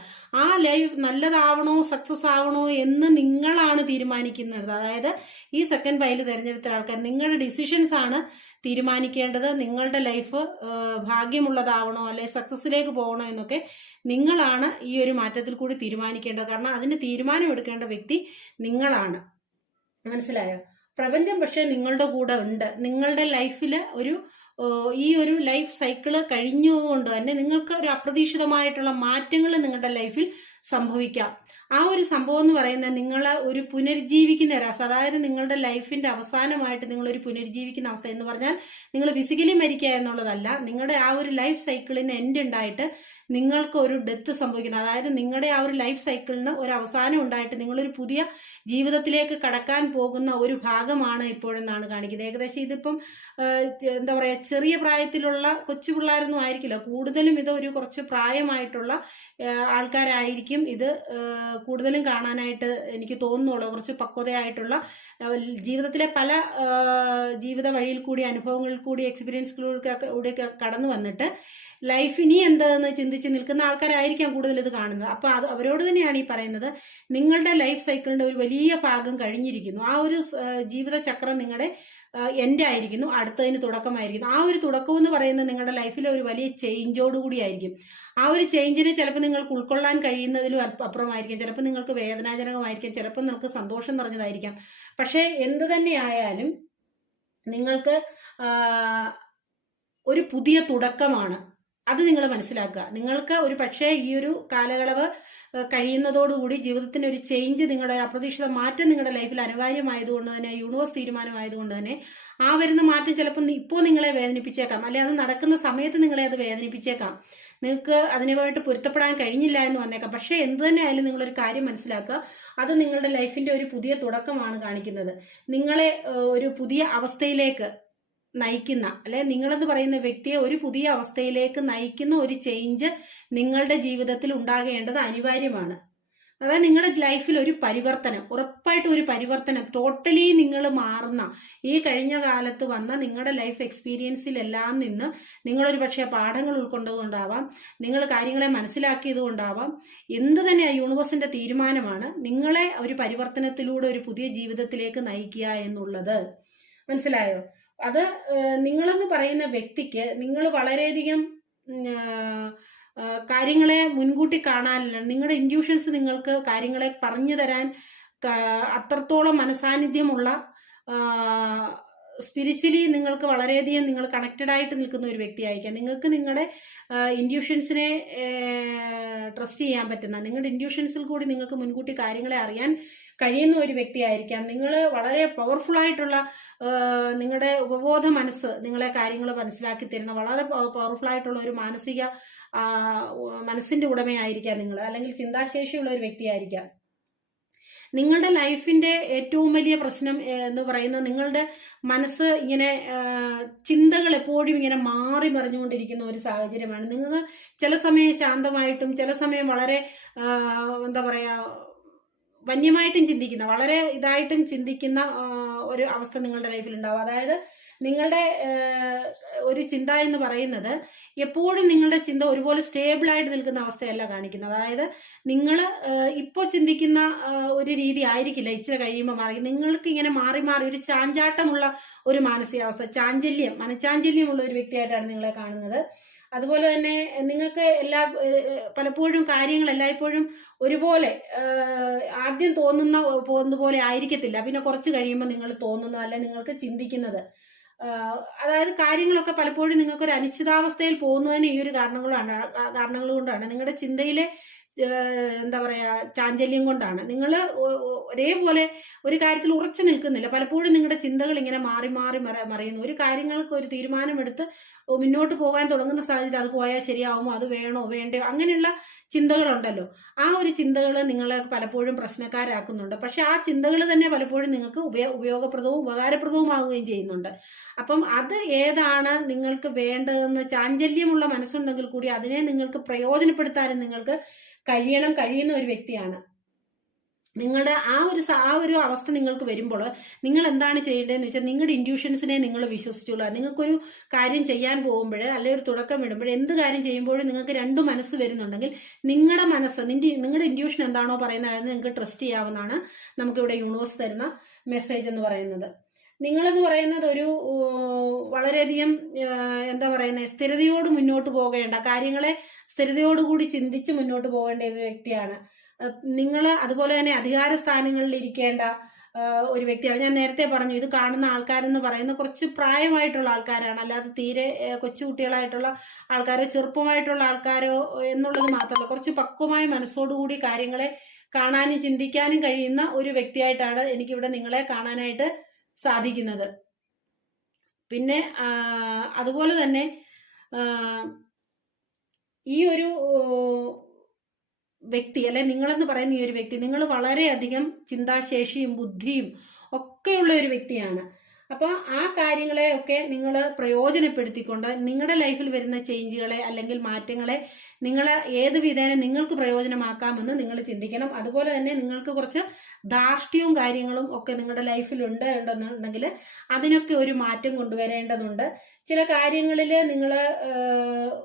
ആ ലൈഫ് നല്ലതാവണോ സക്സസ് ആവണോ എന്ന് നിങ്ങളാണ് തീരുമാനിക്കുന്നത്. അതായത് ഈ സെക്കൻഡ് ഫയൽ തിരഞ്ഞെടുത്ത ആൾക്കാർ നിങ്ങളുടെ ഡിസിഷൻസ് ആണ് തീരുമാനിക്കേണ്ടത്. നിങ്ങളുടെ ലൈഫ് ഭാഗ്യമുള്ളതാവണോ അല്ലെ സക്സസിലേക്ക് പോകണോ എന്നൊക്കെ നിങ്ങളാണ് ഈ ഒരു മാറ്റത്തിൽ കൂടി തീരുമാനിക്കേണ്ടത്. കാരണം അതിന് തീരുമാനം എടുക്കേണ്ട വ്യക്തി നിങ്ങളാണ്. മനസ്സിലായോ? പ്രപഞ്ചം പക്ഷെ നിങ്ങളുടെ കൂടെ ഉണ്ട്. നിങ്ങളുടെ ലൈഫിൽ ഈ ഒരു ലൈഫ് സൈക്കിള് കഴിഞ്ഞതുകൊണ്ട് തന്നെ നിങ്ങൾക്ക് ഒരു അപ്രതീക്ഷിതമായിട്ടുള്ള മാറ്റങ്ങൾ നിങ്ങളുടെ ലൈഫിൽ സംഭവിക്കാം. ആ ഒരു സംഭവം എന്ന് പറയുന്നത് നിങ്ങളെ ഒരു പുനരുജ്ജീവിക്കുന്ന ഒരു അവസ്ഥ, അതായത് നിങ്ങളുടെ ലൈഫിന്റെ അവസാനമായിട്ട് നിങ്ങൾ ഒരു പുനരുജ്ജീവിക്കുന്ന അവസ്ഥ എന്ന് പറഞ്ഞാൽ നിങ്ങൾ ഫിസിക്കലി മരിക്കുക എന്നുള്ളതല്ല. നിങ്ങളുടെ ആ ഒരു ലൈഫ് സൈക്കിളിന് എൻഡ് ഉണ്ടായിട്ട് നിങ്ങൾക്ക് ഒരു ഡെത്ത് സംഭവിക്കുന്നത്, അതായത് നിങ്ങളുടെ ആ ഒരു ലൈഫ് സൈക്കിളിന് ഒരു അവസാനം ഉണ്ടായിട്ട് നിങ്ങളൊരു പുതിയ ജീവിതത്തിലേക്ക് കടക്കാൻ പോകുന്ന ഒരു ഭാഗമാണ് ഇപ്പോഴെന്നാണ് കാണിക്കുന്നത്. ഏകദേശം ഇതിപ്പം എന്താ പറയാ, ചെറിയ പ്രായത്തിലുള്ള കൊച്ചു പിള്ളേരൊന്നും ആയിരിക്കില്ല, കൂടുതലും ഇത് ഒരു കുറച്ച് പ്രായമായിട്ടുള്ള ആൾക്കാരായിരിക്കും ഇത് കൂടുതലും കാണാനായിട്ട് എനിക്ക് തോന്നുന്നുള്ളൂ. കുറച്ച് പക്വതയായിട്ടുള്ള ജീവിതത്തിലെ പല ജീവിത വഴിയിൽ കൂടി അനുഭവങ്ങളിൽ കൂടി എക്സ്പീരിയൻസിലൂടെ കടന്നു വന്നിട്ട് ലൈഫ് ഇനി എന്താന്ന് ചിന്തിച്ച് നിൽക്കുന്ന ആൾക്കാരായിരിക്കാം കൂടുതൽ ഇത് കാണുന്നത്. അപ്പൊ അത് അവരോട് തന്നെയാണ് ഈ പറയുന്നത്, നിങ്ങളുടെ ലൈഫ് സൈക്കിളിന്റെ ഒരു വലിയ ഭാഗം കഴിഞ്ഞിരിക്കുന്നു. ആ ഒരു ജീവിത ചക്രം നിങ്ങളുടെ എൻഡ് ആയിരിക്കുന്നു, അടുത്തതിന് തുടക്കമായിരിക്കുന്നു. ആ ഒരു തുടക്കം എന്ന് പറയുന്നത് നിങ്ങളുടെ ലൈഫിലെ ഒരു വലിയ ചേഞ്ചോടുകൂടി ആയിരിക്കും. ആ ഒരു ചേഞ്ചിനെ ചിലപ്പോൾ നിങ്ങൾക്ക് ഉൾക്കൊള്ളാൻ കഴിയുന്നതിലും അപ്പുറമായിരിക്കും, ചിലപ്പോൾ നിങ്ങൾക്ക് വേദനാജനകമായിരിക്കും, ചിലപ്പോൾ നിങ്ങൾക്ക് സന്തോഷം നിറഞ്ഞതായിരിക്കാം. പക്ഷെ എന്ത് തന്നെയായാലും നിങ്ങൾക്ക് ഒരു പുതിയ തുടക്കമാണ്. അത് നിങ്ങൾ മനസ്സിലാക്കുക. നിങ്ങൾക്ക് ഒരു പക്ഷേ ഈ ഒരു കാലയളവ് കഴിയുന്നതോടുകൂടി ജീവിതത്തിന് ഒരു ചേഞ്ച്, നിങ്ങളുടെ അപ്രതീക്ഷിത മാറ്റം നിങ്ങളുടെ ലൈഫിൽ അനിവാര്യമായതുകൊണ്ട് തന്നെ, യൂണിവേഴ്സ് തീരുമാനമായതുകൊണ്ട് തന്നെ ആ വരുന്ന മാറ്റം ചിലപ്പോൾ ഇപ്പോൾ നിങ്ങളെ വേദനിപ്പിച്ചേക്കാം, അല്ലെ അത് നടക്കുന്ന സമയത്ത് നിങ്ങളെ അത് വേദനിപ്പിച്ചേക്കാം. നിങ്ങൾക്ക് അതിനുമായിട്ട് പൊരുത്തപ്പെടാൻ കഴിഞ്ഞില്ല എന്ന് വന്നേക്കാം. പക്ഷെ എന്ത് തന്നെ ആയാലും നിങ്ങളൊരു കാര്യം മനസ്സിലാക്കുക, അത് നിങ്ങളുടെ ലൈഫിന്റെ ഒരു പുതിയ തുടക്കമാണ് കാണിക്കുന്നത്. നിങ്ങളെ ഒരു പുതിയ അവസ്ഥയിലേക്ക് നയിക്കുന്ന, അല്ലെ നിങ്ങളെന്ന് പറയുന്ന വ്യക്തിയെ ഒരു പുതിയ അവസ്ഥയിലേക്ക് നയിക്കുന്ന ഒരു ചേഞ്ച് നിങ്ങളുടെ ജീവിതത്തിൽ ഉണ്ടാകേണ്ടത് അനിവാര്യമാണ്. അതായത് നിങ്ങളുടെ ലൈഫിൽ ഒരു പരിവർത്തനം, ഉറപ്പായിട്ടും ഒരു പരിവർത്തനം, ടോട്ടലി നിങ്ങൾ മാറുന്ന, ഈ കഴിഞ്ഞ കാലത്ത് വന്ന നിങ്ങളുടെ ലൈഫ് എക്സ്പീരിയൻസിലെല്ലാം നിന്ന് നിങ്ങളൊരു പക്ഷേ പാഠങ്ങൾ ഉൾക്കൊണ്ടതുകൊണ്ടാവാം, നിങ്ങൾ കാര്യങ്ങളെ മനസ്സിലാക്കിയത് കൊണ്ടാവാം, എന്ത് തന്നെ യൂണിവേഴ്സിന്റെ തീരുമാനമാണ് നിങ്ങളെ ഒരു പരിവർത്തനത്തിലൂടെ ഒരു പുതിയ ജീവിതത്തിലേക്ക് നയിക്കുക എന്നുള്ളത്. മനസ്സിലായോ? അത് നിങ്ങളെന്ന് പറയുന്ന വ്യക്തിക്ക് നിങ്ങൾ വളരെയധികം കാര്യങ്ങളെ മുൻകൂട്ടി കാണാനില്ല. നിങ്ങളുടെ ഇൻഡ്യൂഷൻസ് നിങ്ങൾക്ക് കാര്യങ്ങളെ പറഞ്ഞു തരാൻ അത്രത്തോളം മനസാന്നിധ്യമുള്ള, സ്പിരിച്വലി നിങ്ങൾക്ക് വളരെയധികം നിങ്ങൾ കണക്റ്റഡ് ആയിട്ട് നിൽക്കുന്ന ഒരു വ്യക്തിയായിരിക്കാം. നിങ്ങൾക്ക് നിങ്ങളുടെ ഇൻഡ്യൂഷൻസിനെ ട്രസ്റ്റ് ചെയ്യാൻ പറ്റുന്ന, നിങ്ങളുടെ ഇൻഡ്യൂഷൻസിൽ കൂടി നിങ്ങൾക്ക് മുൻകൂട്ടി കാര്യങ്ങളെ അറിയാൻ കഴിയുന്ന ഒരു വ്യക്തിയായിരിക്കാം. നിങ്ങൾ വളരെ പവർഫുൾ ആയിട്ടുള്ള നിങ്ങളുടെ ഉപബോധ മനസ്സ് നിങ്ങളെ കാര്യങ്ങൾ മനസ്സിലാക്കി തരുന്ന വളരെ പവർഫുൾ ആയിട്ടുള്ള ഒരു മനസ്സിന്റെ ഉടമയായിരിക്കാം നിങ്ങൾ, അല്ലെങ്കിൽ ചിന്താശേഷിയുള്ള ഒരു വ്യക്തിയായിരിക്കാം. നിങ്ങളുടെ ലൈഫിന്റെ ഏറ്റവും വലിയ പ്രശ്നം എന്ന് പറയുന്നത് നിങ്ങളുടെ മനസ്സ് ഇങ്ങനെ ചിന്തകൾ എപ്പോഴും ഇങ്ങനെ മാറി മറിഞ്ഞുകൊണ്ടിരിക്കുന്ന ഒരു സാഹചര്യമാണ്. നിങ്ങൾ ചില സമയം ശാന്തമായിട്ടും ചില സമയം വളരെ എന്താ പറയാ വന്യമായിട്ടും ചിന്തിക്കുന്ന, വളരെ ഇതായിട്ടും ചിന്തിക്കുന്ന ഒരു അവസ്ഥ നിങ്ങളുടെ ലൈഫിൽ ഉണ്ടാവും. അതായത് നിങ്ങളുടെ ഒരു ചിന്ത എന്ന് പറയുന്നത് എപ്പോഴും നിങ്ങളുടെ ചിന്ത ഒരുപോലെ സ്റ്റേബിൾ ആയിട്ട് നിൽക്കുന്ന അവസ്ഥയല്ല കാണിക്കുന്നത്. അതായത് നിങ്ങൾ ഇപ്പോൾ ചിന്തിക്കുന്ന ഒരു രീതി ആയിരിക്കില്ല ഇച്ചിരി കഴിയുമ്പോൾ മാറി, നിങ്ങൾക്ക് ഇങ്ങനെ മാറി മാറി ഒരു ചാഞ്ചാട്ടമുള്ള ഒരു മാനസികാവസ്ഥ, മനഃചാഞ്ചല്യമുള്ള ഒരു വ്യക്തിയായിട്ടാണ് നിങ്ങളെ കാണുന്നത്. അതുപോലെ തന്നെ നിങ്ങൾക്ക് പലപ്പോഴും കാര്യങ്ങൾ എല്ലായ്പ്പോഴും ഒരുപോലെ ആദ്യം പോകുന്ന പോലെ ആയിരിക്കത്തില്ല, പിന്നെ കുറച്ച് കഴിയുമ്പോൾ നിങ്ങൾ തോന്നുന്നത് അല്ലെ നിങ്ങൾക്ക് ചിന്തിക്കുന്നത്, അതായത് കാര്യങ്ങളൊക്കെ പലപ്പോഴും നിങ്ങൾക്ക് ഒരു അനിശ്ചിതാവസ്ഥയിൽ പോകുന്നതിന് ഈ ഒരു കാരണങ്ങൾ കൊണ്ടാണ്. നിങ്ങളുടെ ചിന്തയിലെ എന്താ പറയാ ചാഞ്ചല്യം കൊണ്ടാണ്. നിങ്ങൾ ഒരേപോലെ ഒരു കാര്യത്തിൽ ഉറച്ചു നിൽക്കുന്നില്ല. പലപ്പോഴും നിങ്ങളുടെ ചിന്തകൾ ഇങ്ങനെ മാറി മാറി മറിയുന്നു. ഒരു കാര്യങ്ങൾക്ക് ഒരു തീരുമാനമെടുത്ത് മുന്നോട്ട് പോകാൻ തുടങ്ങുന്ന സാഹചര്യം, അത് പോയാൽ ശരിയാവുമോ, അത് വേണോ വേണ്ടയോ, അങ്ങനെയുള്ള ചിന്തകളുണ്ടല്ലോ. ആ ഒരു ചിന്തകൾ നിങ്ങളെ പലപ്പോഴും പ്രശ്നക്കാരാക്കുന്നുണ്ട്. പക്ഷെ ആ ചിന്തകൾ തന്നെ പലപ്പോഴും നിങ്ങൾക്ക് ഉപയോഗപ്രദവും ഉപകാരപ്രദവുമാവുകയും ചെയ്യുന്നുണ്ട്. അപ്പം അത് ഏതാണ് നിങ്ങൾക്ക് വേണ്ടതെന്ന്, ചാഞ്ചല്യമുള്ള മനസ്സുണ്ടെങ്കിൽ കൂടി അതിനെ നിങ്ങൾക്ക് പ്രയോജനപ്പെടുത്താനും നിങ്ങൾക്ക് കഴിയുന്ന ഒരു വ്യക്തിയാണ്. നിങ്ങളുടെ ആ ഒരു അവസ്ഥ നിങ്ങൾക്ക് വരുമ്പോൾ നിങ്ങൾ എന്താണ് ചെയ്യേണ്ടതെന്ന് വെച്ചാൽ നിങ്ങളുടെ ഇൻഡ്യൂഷൻസിനെ നിങ്ങൾ വിശ്വസിച്ചോളുക. നിങ്ങൾക്കൊരു കാര്യം ചെയ്യാൻ പോകുമ്പോൾ അല്ലെങ്കിൽ ഒരു തുടക്കം ഇടുമ്പോൾ എന്ത് കാര്യം ചെയ്യുമ്പോഴും നിങ്ങൾക്ക് രണ്ട് മനസ്സ് വരുന്നുണ്ടെങ്കിൽ നിങ്ങളുടെ മനസ്സ് നിങ്ങളുടെ ഇൻഡ്യൂഷൻ എന്താണോ പറയുന്നത് അതിന് നിങ്ങൾക്ക് ട്രസ്റ്റ് ചെയ്യാവുന്നതാണ് നമുക്കിവിടെ യൂണിവേഴ്സ് തരുന്ന മെസ്സേജ് എന്ന് പറയുന്നത്. നിങ്ങളെന്ന് പറയുന്നത് ഒരു വളരെയധികം എന്താ പറയുന്നത് സ്ഥിരതയോട് മുന്നോട്ട് പോകേണ്ട കാര്യങ്ങളെ സ്ഥിരതയോടുകൂടി ചിന്തിച്ച് മുന്നോട്ട് പോകേണ്ട ഒരു വ്യക്തിയാണ് നിങ്ങൾ. അതുപോലെ തന്നെ അധികാര സ്ഥാനങ്ങളിൽ ഇരിക്കേണ്ട ഒരു വ്യക്തിയാണ്. ഞാൻ നേരത്തെ പറഞ്ഞു ഇത് കാണുന്ന ആൾക്കാരെന്ന് പറയുന്ന കുറച്ച് പ്രായമായിട്ടുള്ള ആൾക്കാരാണ്, അല്ലാതെ തീരെ കൊച്ചുകുട്ടികളായിട്ടുള്ള ആൾക്കാരോ ചെറുപ്പമായിട്ടുള്ള ആൾക്കാരോ എന്നുള്ളത് മാത്രമല്ല, കുറച്ച് പക്വമായ മനസ്സോടുകൂടി കാര്യങ്ങളെ കാണാനും ചിന്തിക്കാനും കഴിയുന്ന ഒരു വ്യക്തിയായിട്ടാണ് എനിക്കിവിടെ നിങ്ങളെ കാണാനായിട്ട് സാധിക്കുന്നത്. പിന്നെ അതുപോലെ തന്നെ ഈ ഒരു വ്യക്തി അല്ലെ നിങ്ങളെന്ന് പറയുന്ന ഈ ഒരു വ്യക്തി നിങ്ങൾ വളരെയധികം ചിന്താശേഷിയും ബുദ്ധിയും ഒക്കെയുള്ള ഒരു വ്യക്തിയാണ്. അപ്പൊ ആ കാര്യങ്ങളെ ഒക്കെ നിങ്ങൾ പ്രയോജനപ്പെടുത്തിക്കൊണ്ട് നിങ്ങളുടെ ലൈഫിൽ വരുന്ന ചേഞ്ചുകളെ അല്ലെങ്കിൽ മാറ്റങ്ങളെ നിങ്ങൾ ഏത് വിധേന നിങ്ങൾക്ക് പ്രയോജനമാക്കാമെന്ന് നിങ്ങൾ ചിന്തിക്കണം. അതുപോലെ തന്നെ നിങ്ങൾക്ക് കുറച്ച് ധാർഷ്ട്യവും കാര്യങ്ങളും ഒക്കെ നിങ്ങളുടെ ലൈഫിൽ ഉണ്ടെന്നുണ്ടെങ്കിൽ അതിനൊക്കെ ഒരു മാറ്റം കൊണ്ടുവരേണ്ടതുണ്ട്. ചില കാര്യങ്ങളിൽ നിങ്ങൾ